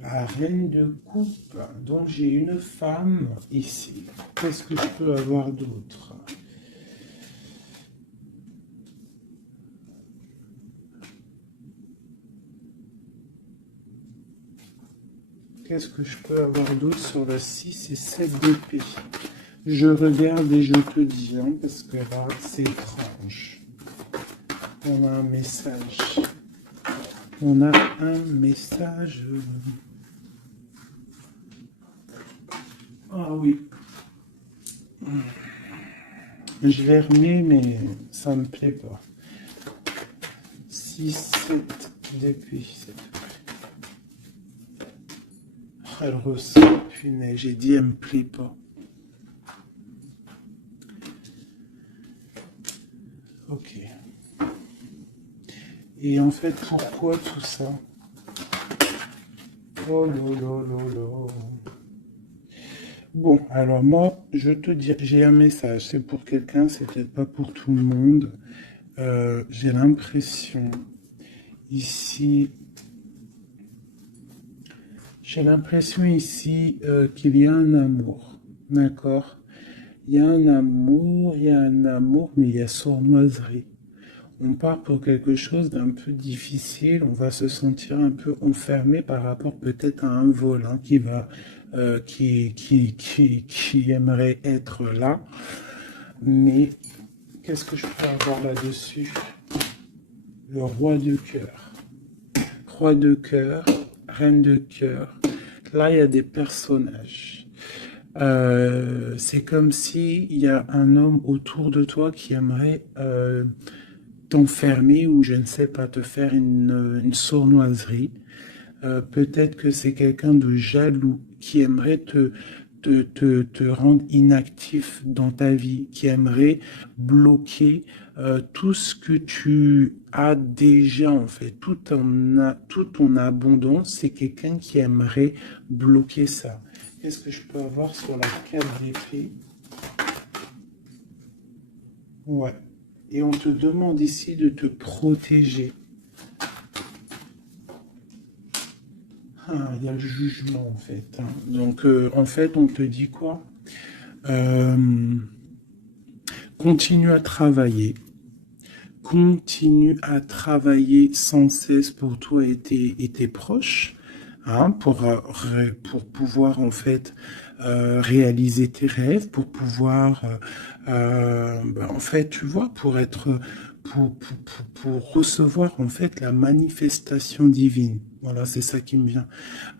La reine de coupe. Donc, j'ai une femme ici. Qu'est-ce que je peux avoir d'autre? Qu'est-ce que je peux avoir d'autre sur la 6 et 7 d'épée? Je regarde et je te dis, hein, parce que là, c'est étrange. On a un message. On a un message. Ah oui. Je l'ai remis, mais ça me plaît pas. 6, 7 d'épée. Elle ressent. Punaise, j'ai dit, elle me plaît pas. Ok. Et en fait, pourquoi tout ça? Oh là là là là. Bon, alors moi, je te dis, j'ai un message. C'est pour quelqu'un, c'est peut-être pas pour tout le monde. J'ai l'impression ici, qu'il y a un amour. D'accord? Il y a un amour, mais il y a sournoiserie. On part pour quelque chose d'un peu difficile, on va se sentir un peu enfermé par rapport peut-être à un volant qui va, qui aimerait être là. Mais qu'est-ce que je peux avoir là-dessus? Le roi de cœur. Roi de cœur, reine de cœur. Là, il y a des personnages. C'est comme si il y a un homme autour de toi qui aimerait t'enfermer ou je ne sais pas, te faire une sournoiserie. Peut-être que c'est quelqu'un de jaloux qui aimerait te rendre inactif dans ta vie, qui aimerait bloquer tout ce que tu as déjà en fait, toute ton abondance, c'est quelqu'un qui aimerait bloquer ça. Qu'est-ce que je peux avoir sur la 4 d'épée? Ouais. Et on te demande ici de te protéger. Ah, il y a le jugement en fait. Hein. Donc en fait, on te dit quoi? Continue à travailler. Continue à travailler sans cesse pour toi et tes proches. Hein, pour pouvoir en fait réaliser tes rêves, pour pouvoir en fait tu vois pour recevoir en fait la manifestation divine. Voilà, c'est ça qui me vient.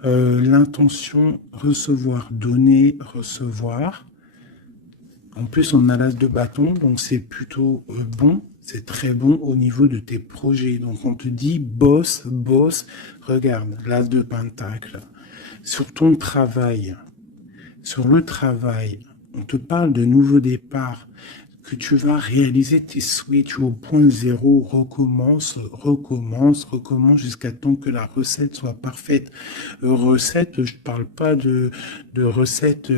L'intention, recevoir, donner, recevoir. En plus, on a l'as de bâton, donc c'est plutôt bon. C'est très bon au niveau de tes projets. Donc, on te dit, bosse, bosse. Regarde, l'as de pentacle. Sur ton travail, sur le travail, on te parle de nouveau départ, que tu vas réaliser tes souhaits, tu es au point zéro, recommence jusqu'à temps que la recette soit parfaite. Recette, je parle pas de recette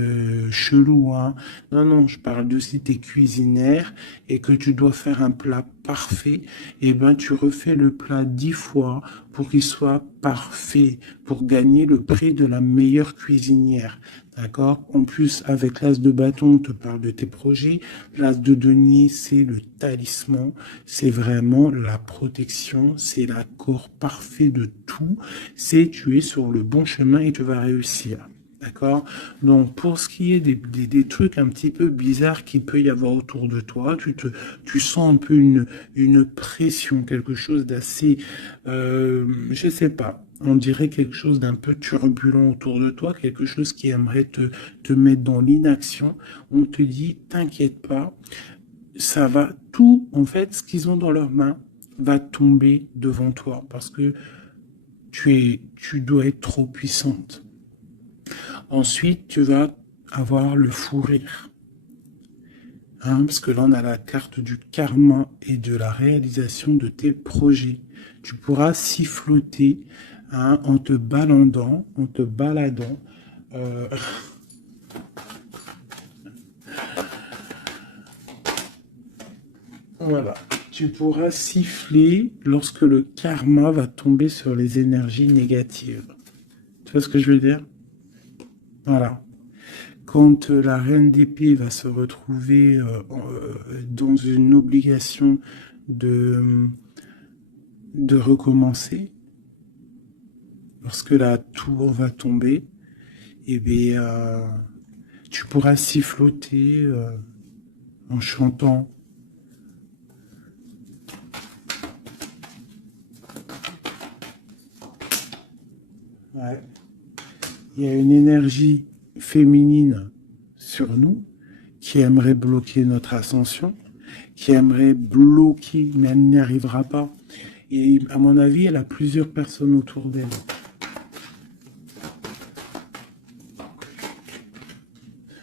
chelou, hein. Non, je parle de si tu es cuisinière et que tu dois faire un plat parfait, et ben tu refais le plat 10 fois pour qu'il soit parfait, pour gagner le prix de la meilleure cuisinière. D'accord? En plus, avec l'as de bâton, on te parle de tes projets. L'as de denier, c'est le talisman. C'est vraiment la protection. C'est l'accord parfait de tout. C'est tu es sur le bon chemin et tu vas réussir. D'accord? Donc, pour ce qui est des trucs un petit peu bizarres qu'il peut y avoir autour de toi, tu sens un peu une pression, quelque chose d'assez, je sais pas, on dirait quelque chose d'un peu turbulent autour de toi, quelque chose qui aimerait te mettre dans l'inaction. On te dit, t'inquiète pas, ça va, tout, en fait, ce qu'ils ont dans leurs mains va tomber devant toi parce que tu dois être trop puissante. Ensuite, tu vas avoir le fou rire. Hein, parce que là, on a la carte du karma et de la réalisation de tes projets. Tu pourras siffloter hein, en te baladant, voilà. Tu pourras siffler lorsque le karma va tomber sur les énergies négatives. Tu vois ce que je veux dire? Voilà. Quand la reine d'épée va se retrouver dans une obligation de, de recommencer, lorsque la tour va tomber, eh bien, tu pourras siffloter en chantant. Ouais. Il y a une énergie féminine sur nous qui aimerait bloquer notre ascension, qui aimerait bloquer, mais elle n'y arrivera pas. Et à mon avis, elle a plusieurs personnes autour d'elle.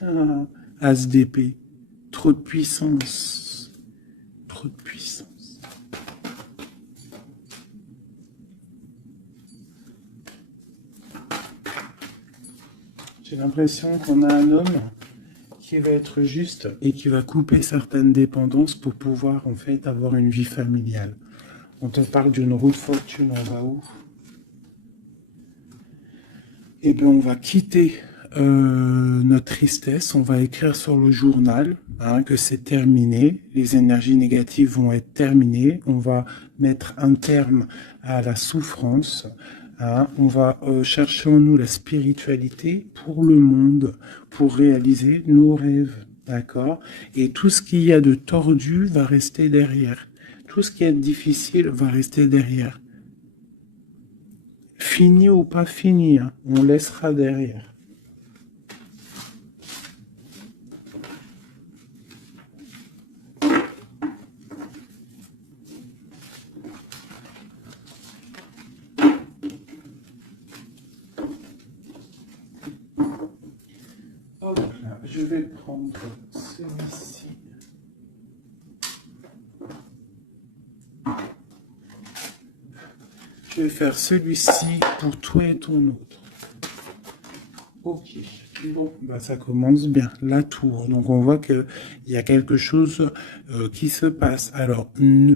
Ah, As d'épée, trop de puissance, trop de puissance. J'ai l'impression qu'on a un homme qui va être juste et qui va couper certaines dépendances pour pouvoir en fait avoir une vie familiale. On te parle d'une roue de fortune, on va où? Eh bien, on va quitter notre tristesse, on va écrire sur le journal hein, que c'est terminé, les énergies négatives vont être terminées, on va mettre un terme à la souffrance, hein, on va chercher en nous la spiritualité pour le monde, pour réaliser nos rêves, d'accord? Et tout ce qu'il y a de tordu va rester derrière, tout ce qui est difficile va rester derrière. Fini ou pas fini, hein, on laissera derrière. Hop là, je vais prendre celui-ci. Je vais faire celui-ci pour toi et ton autre. Ok. Bon, bah ça commence bien. La tour. Donc on voit qu'il y a quelque chose qui se passe. Alors,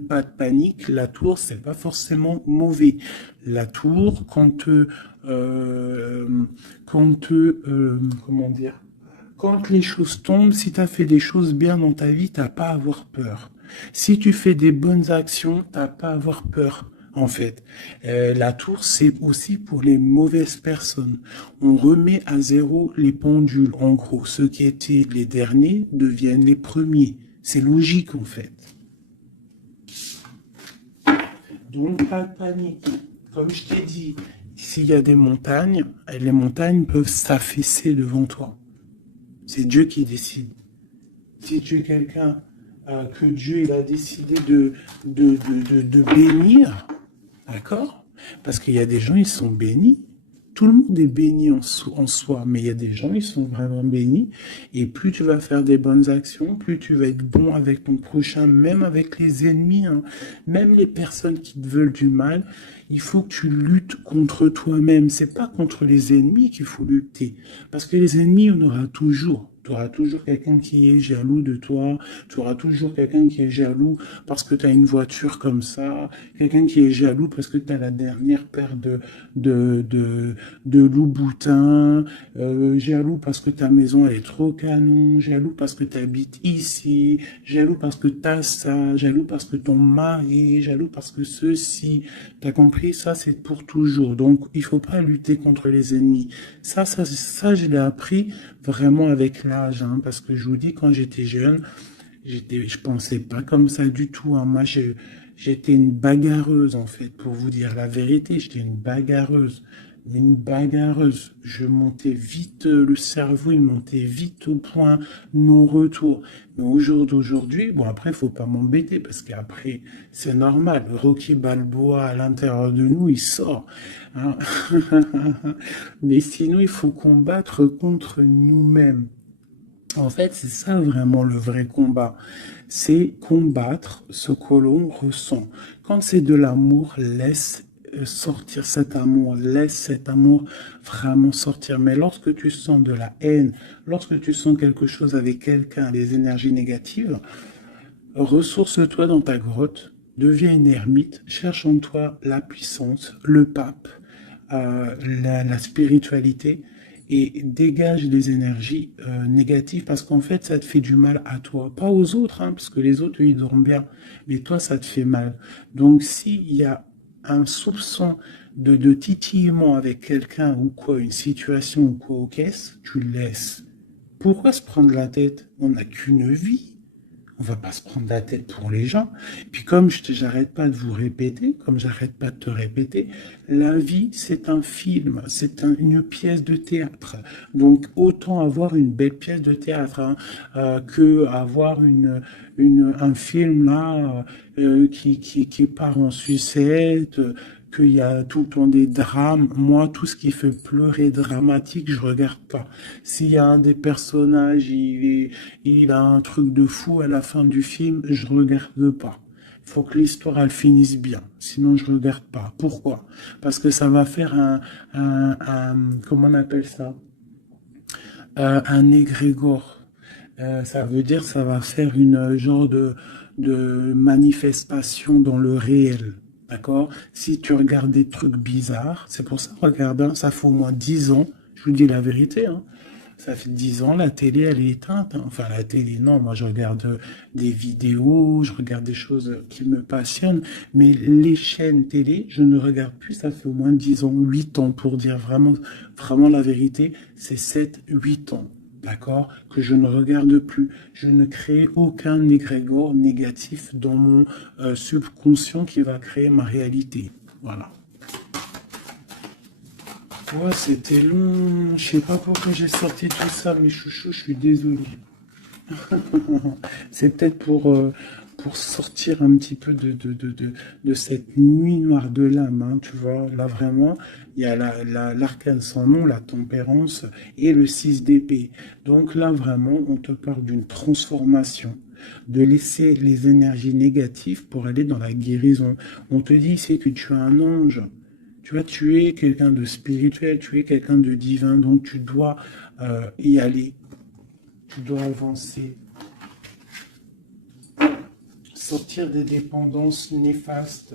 pas de panique. La tour, c'est pas forcément mauvais. La tour, comment dire, quand les choses tombent, si tu as fait des choses bien dans ta vie, t'as pas à avoir peur. Si tu fais des bonnes actions, t'as pas à avoir peur. En fait, la tour, c'est aussi pour les mauvaises personnes. On remet à zéro les pendules. En gros, ceux qui étaient les derniers deviennent les premiers. C'est logique, en fait. Donc, pas de panique. Comme je t'ai dit, s'il y a des montagnes, les montagnes peuvent s'affaisser devant toi. C'est Dieu qui décide. Si tu es quelqu'un que Dieu il a décidé de bénir, d'accord? Parce qu'il y a des gens, ils sont bénis. Tout le monde est béni en soi, mais il y a des gens, ils sont vraiment bénis. Et plus tu vas faire des bonnes actions, plus tu vas être bon avec ton prochain, même avec les ennemis, hein, même les personnes qui te veulent du mal. Il faut que tu luttes contre toi-même. C'est pas contre les ennemis qu'il faut lutter. Parce que les ennemis, on aura toujours. Tu auras toujours quelqu'un qui est jaloux de toi, tu auras toujours quelqu'un qui est jaloux parce que tu as une voiture comme ça, quelqu'un qui est jaloux parce que tu as la dernière paire de, de, de Louboutin, jaloux parce que ta maison elle est trop canon, jaloux parce que tu habites ici, jaloux parce que tu as ça, jaloux parce que ton mari, jaloux parce que ceci. T'as compris? Ça, c'est pour toujours. Donc, il faut pas lutter contre les ennemis. Ça, je l'ai appris vraiment avec l'âge, hein, parce que je vous dis, quand j'étais jeune, je pensais pas comme ça du tout, hein. Moi, j'étais une bagarreuse, en fait, pour vous dire la vérité. J'étais une bagarreuse. Une bagarreuse. Je montais vite, le cerveau, il montait vite au point non-retour. Mais au jour d'aujourd'hui, bon, après, faut pas m'embêter, parce qu'après, c'est normal. Le Rocky Balboa, à l'intérieur de nous, il sort, hein. Mais sinon, il faut combattre contre nous-mêmes. En fait, c'est ça vraiment le vrai combat. C'est combattre ce que l'on ressent. Quand c'est de l'amour, laisse sortir cet amour, laisse cet amour vraiment sortir. Mais lorsque tu sens de la haine, lorsque tu sens quelque chose avec quelqu'un, des énergies négatives, ressource-toi dans ta grotte, deviens une ermite, cherche en toi la puissance, le pape, la spiritualité et dégage les énergies négatives parce qu'en fait ça te fait du mal à toi, pas aux autres, hein, parce que les autres eux, ils dorment bien, mais toi ça te fait mal. Donc s'il y a un soupçon de titillement avec quelqu'un ou quoi, une situation ou quoi aux caisses, tu le laisses. Pourquoi se prendre la tête? On n'a qu'une vie. On va pas se prendre la tête pour les gens. Puis comme j'arrête pas de vous répéter, comme j'arrête pas de te répéter, la vie c'est un film, c'est une pièce de théâtre. Donc autant avoir une belle pièce de théâtre, hein, que avoir un film là qui part en sucette, qu'il y a tout le temps des drames. Moi, tout ce qui fait pleurer dramatique, je regarde pas. S'il y a un des personnages, il a un truc de fou à la fin du film, je regarde pas. Il faut que l'histoire elle finisse bien, sinon je regarde pas. Pourquoi? Parce que ça va faire comment on appelle ça? Un égrégore. Ça veut dire ça va faire une genre de manifestation dans le réel. D'accord? Si tu regardes des trucs bizarres, c'est pour ça, regarde, hein, ça fait au moins 10 ans, je vous dis la vérité, hein, ça fait 10 ans, la télé, elle est éteinte, hein. Enfin, la télé, non, moi je regarde des vidéos, je regarde des choses qui me passionnent, mais les chaînes télé, je ne regarde plus, ça fait au moins 10 ans, 8 ans, pour dire vraiment, vraiment la vérité, c'est 7, 8 ans. D'accord? Que je ne regarde plus. Je ne crée aucun égrégore négatif dans mon subconscient qui va créer ma réalité. Voilà. Ouais, c'était long. Je sais pas pourquoi j'ai sorti tout ça, mes chouchous, je suis désolé. C'est peut-être pour sortir un petit peu de cette nuit noire de l'âme, hein, tu vois. Là, vraiment, il y a l'arcane sans nom, la tempérance et le 6 d'épée. Donc là, vraiment, on te parle d'une transformation, de laisser les énergies négatives pour aller dans la guérison. On te dit, c'est que tu es un ange. Tu vois, tu es quelqu'un de spirituel, tu es quelqu'un de divin, donc tu dois y aller, tu dois avancer, sortir des dépendances néfastes.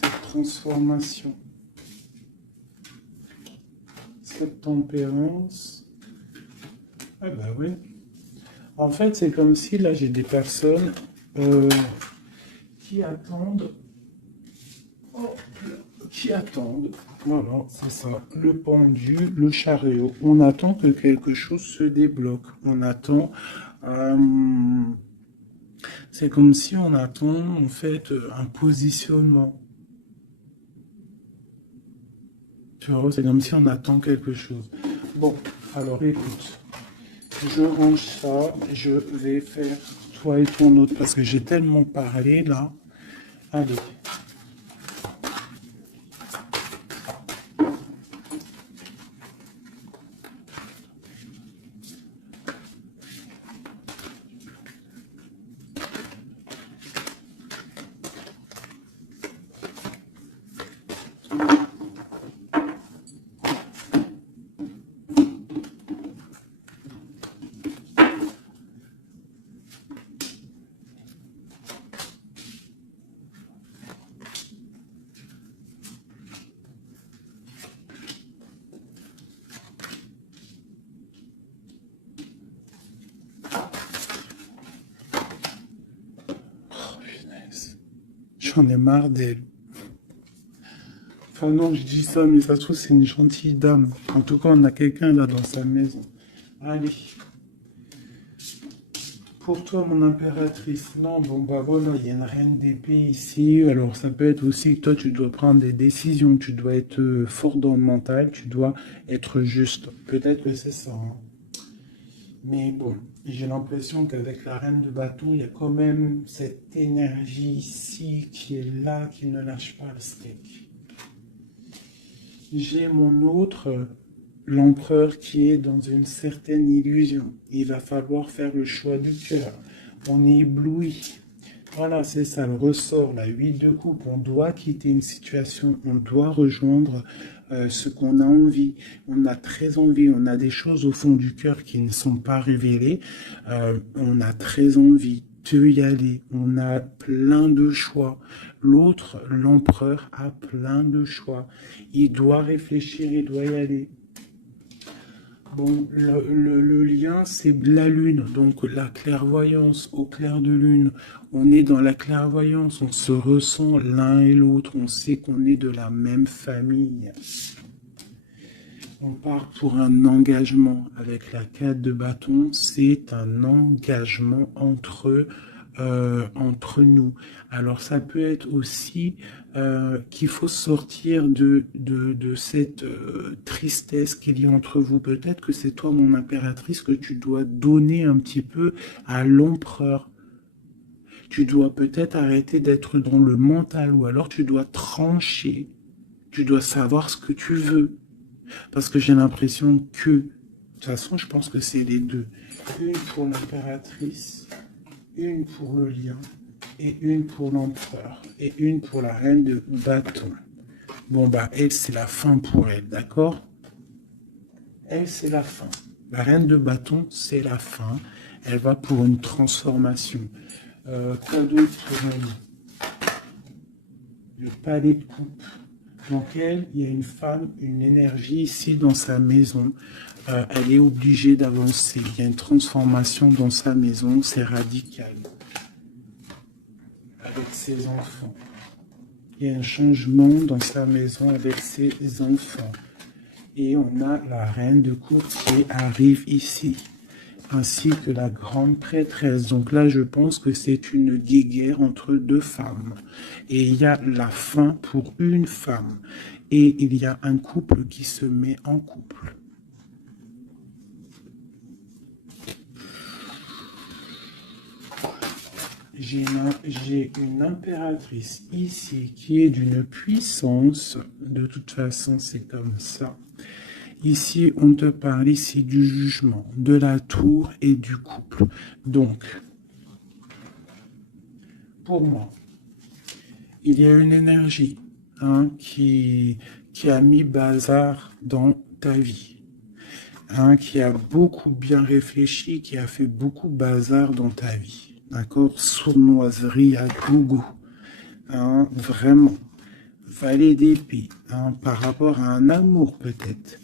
Cette transformation, cette tempérance. Ah bah oui. En fait, c'est comme si là, j'ai des personnes qui attendent, oh, qui attendent, voilà, c'est ça, le pendu, le chariot. On attend que quelque chose se débloque. On attend, euh, c'est comme si on attend en fait un positionnement. Tu vois, c'est comme si on attend quelque chose. Bon, alors écoute, je range ça, je vais faire toi et ton autre parce que j'ai tellement parlé là. Allez. J'en ai marre d'elle. Enfin non, je dis ça, mais ça se trouve, c'est une gentille dame. En tout cas, on a quelqu'un là dans sa maison. Allez. Pour toi, mon impératrice, non, bon bah voilà, il y a une reine d'épée ici. Alors ça peut être aussi que toi, tu dois prendre des décisions, tu dois être fort dans le mental, tu dois être juste. Peut-être que c'est ça, hein. Mais bon, j'ai l'impression qu'avec la reine de bâton, il y a quand même cette énergie ici qui est là, qui ne lâche pas le steak. J'ai mon autre, l'empereur qui est dans une certaine illusion. Il va falloir faire le choix du cœur. On est ébloui. Voilà, c'est ça le ressort, la 8 de coupe. On doit quitter une situation, on doit rejoindre ce qu'on a envie. On a très envie, on a des choses au fond du cœur qui ne sont pas révélées. On a très envie de y aller. On a plein de choix. L'autre, l'empereur, a plein de choix. Il doit réfléchir, il doit y aller. Bon, le lien, c'est la lune, donc la clairvoyance au clair de lune. On est dans la clairvoyance, on se ressent l'un et l'autre, on sait qu'on est de la même famille. On part pour un engagement avec la 4 de bâton, c'est un engagement entre nous. Alors ça peut être aussi qu'il faut sortir de cette tristesse qu'il y a entre vous. Peut-être que c'est toi, mon impératrice, que tu dois donner un petit peu à l'empereur. Tu dois peut-être arrêter d'être dans le mental ou alors tu dois trancher. Tu dois savoir ce que tu veux. Parce que j'ai l'impression que, de toute façon, je pense que c'est les deux. Une pour l'impératrice, une pour le lion, et une pour l'empereur, et une pour la reine de bâton. Bon, bah, elle, c'est la fin pour elle, d'accord? Elle, c'est la fin. La reine de bâton, c'est la fin. Elle va pour une transformation. Quoi d'autre pour elle? Le palais de coupe. Donc elle, il y a une femme, une énergie ici dans sa maison. Elle est obligée d'avancer. Il y a une transformation dans sa maison, c'est radical. Avec ses enfants. Il y a un changement dans sa maison avec ses enfants. Et on a la reine de cour qui arrive ici, ainsi que la grande prêtresse. Donc là, je pense que c'est une guéguerre entre deux femmes. Et il y a la fin pour une femme. Et il y a un couple qui se met en couple. J'ai une impératrice ici qui est d'une puissance. De toute façon, c'est comme ça. Ici, on te parle ici du jugement, de la tour et du couple. Donc, pour moi, il y a une énergie qui a mis bazar dans ta vie. Qui a beaucoup bien réfléchi, qui a fait beaucoup bazar dans ta vie. D'accord? Sournoiserie à gogo. Vraiment. Valet d'épée. Par rapport à un amour, peut-être.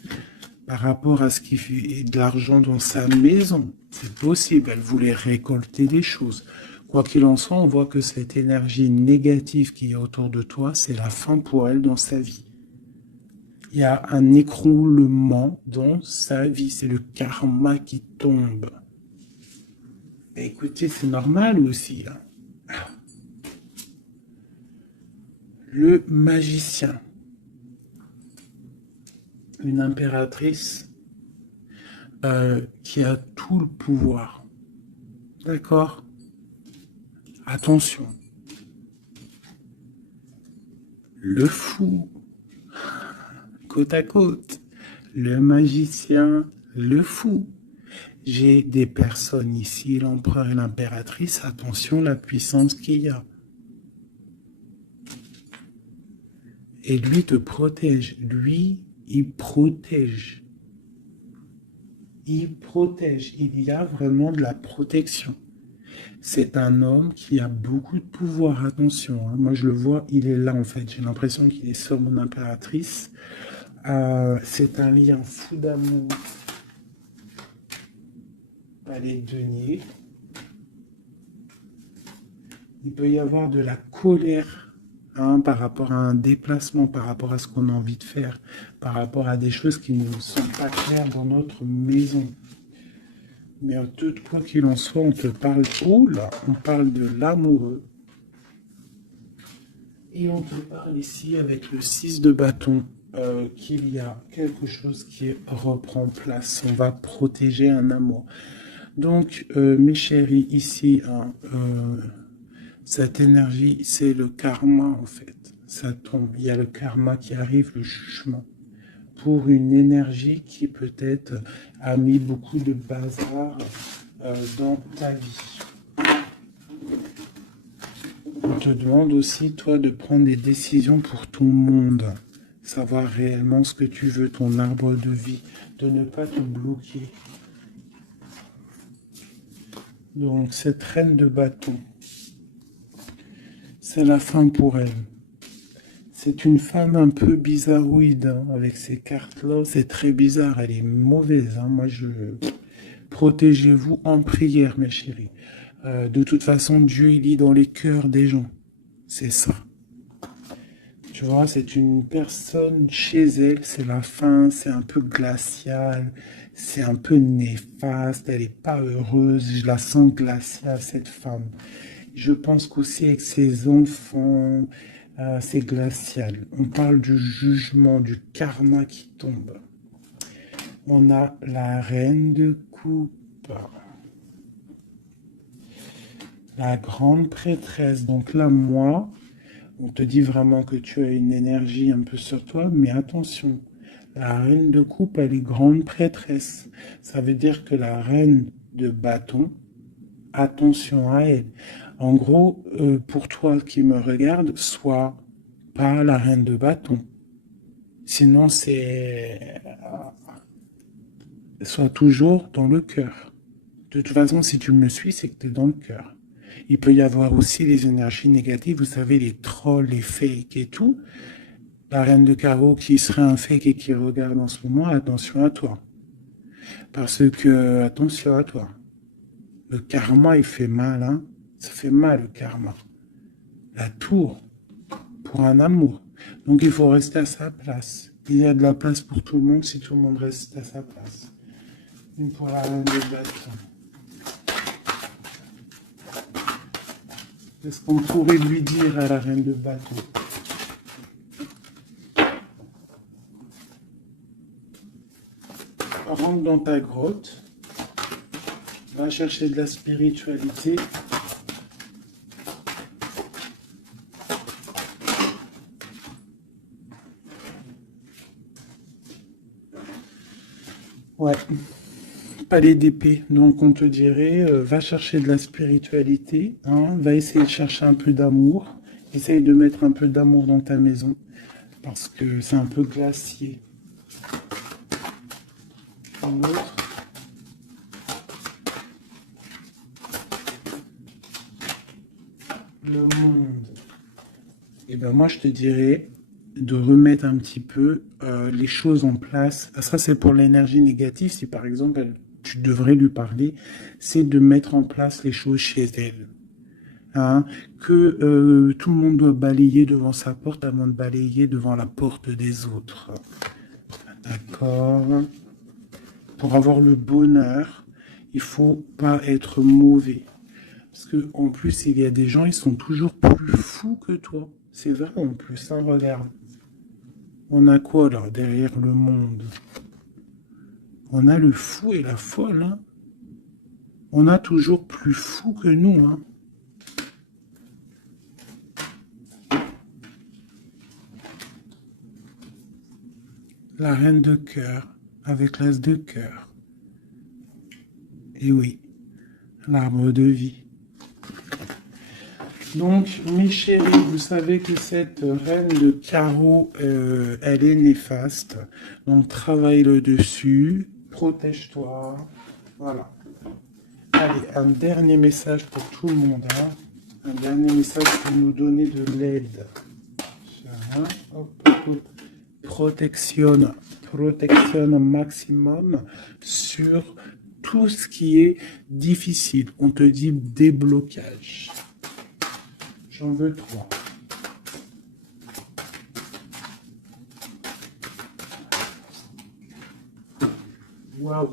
Par rapport à ce qui fait de l'argent dans sa maison. C'est possible. Elle voulait récolter des choses. Quoi qu'il en soit, on voit que cette énergie négative qui est autour de toi, c'est la fin pour elle dans sa vie. Il y a un écroulement dans sa vie. C'est le karma qui tombe. Écoutez, c'est normal aussi. Le magicien. Une impératrice qui a tout le pouvoir. D'accord? Attention. Le fou. Côte à côte. Le magicien, le fou. J'ai des personnes ici, l'empereur et l'impératrice. Attention la puissance qu'il y a. Et lui te protège. Lui, il protège. Il protège. Il y a vraiment de la protection. C'est un homme qui a beaucoup de pouvoir. Attention, moi je le vois, il est là en fait. J'ai l'impression qu'il est sur mon impératrice. C'est un lien fou d'amour. Palais de denier. Il peut y avoir de la colère hein, par rapport à un déplacement, par rapport à ce qu'on a envie de faire, par rapport à des choses qui ne sont pas claires dans notre maison. Mais de quoi qu'il en soit, on te parle, oh là, on parle de l'amoureux. Et on te parle ici avec le 6 de bâton qu'il y a quelque chose qui reprend place. On va protéger un amour. Donc, mes chéris, ici, hein, cette énergie, c'est le karma en fait. Ça tombe. Il y a le karma qui arrive, le jugement. Pour une énergie qui peut-être a mis beaucoup de bazar dans ta vie. On te demande aussi, toi, de prendre des décisions pour ton monde. Savoir réellement ce que tu veux, ton arbre de vie. De ne pas te bloquer. Donc, cette reine de bâton, c'est la fin pour elle. C'est une femme un peu bizarroïde, hein, avec ces cartes-là. C'est très bizarre, elle est mauvaise. Hein. Moi, protégez-vous en prière, mes chéris. De toute façon, Dieu, il lit dans les cœurs des gens. C'est ça. Tu vois, c'est une personne chez elle, c'est la fin, c'est un peu glacial, c'est un peu néfaste, elle n'est pas heureuse, je la sens glaciale, cette femme. Je pense qu'aussi avec ses enfants, c'est glacial. On parle du jugement, du karma qui tombe. On a la reine de coupe. La grande prêtresse. Donc là, moi, on te dit vraiment que tu as une énergie un peu sur toi, mais attention. La reine de coupe, elle est grande prêtresse. Ça veut dire que la reine de bâton, attention à elle. En gros, pour toi qui me regarde, sois pas la reine de bâton. Sinon, sois toujours dans le cœur. De toute façon, si tu me suis, c'est que tu es dans le cœur. Il peut y avoir aussi les énergies négatives, vous savez, les trolls, les fakes et tout. La reine de carreau qui serait un fake et qui regarde en ce moment, attention à toi. Parce que, attention à toi. Le karma, il fait mal, hein. Ça fait mal, le karma. La tour, pour un amour. Donc, il faut rester à sa place. Il y a de la place pour tout le monde si tout le monde reste à sa place. Une pour la reine de bâton. Qu'est-ce qu'on pourrait lui dire à la reine de bâton? Rentre dans ta grotte. Va chercher de la spiritualité. Ouais. Palais d'épée. Donc on te dirait, va chercher de la spiritualité, hein, va essayer de chercher un peu d'amour. Essaye de mettre un peu d'amour dans ta maison. Parce que c'est un peu glacier. Un autre. Le monde. Et ben moi je te dirais de remettre un petit peu les choses en place. Ça c'est pour l'énergie négative. Si par exemple tu devrais lui parler, c'est de mettre en place les choses chez elle. Hein, que tout le monde doit balayer devant sa porte avant de balayer devant la porte des autres. D'accord. Pour avoir le bonheur, il faut pas être mauvais. Parce que en plus, il y a des gens, ils sont toujours plus fous que toi. C'est vrai en plus, hein, regarde. On a quoi là, derrière le monde? On a le fou et la folle, hein. On a toujours plus fou que nous, hein. La reine de cœur, avec l'as de cœur. Et oui, l'arbre de vie. Donc, mes chéris, vous savez que cette reine de carreau, elle est néfaste. Donc, travaille le dessus, protège-toi. Voilà. Allez, un dernier message pour tout le monde. Hein. Un dernier message pour nous donner de l'aide. Protection au maximum sur tout ce qui est difficile. On te dit déblocage. J'en veux 3. Waouh.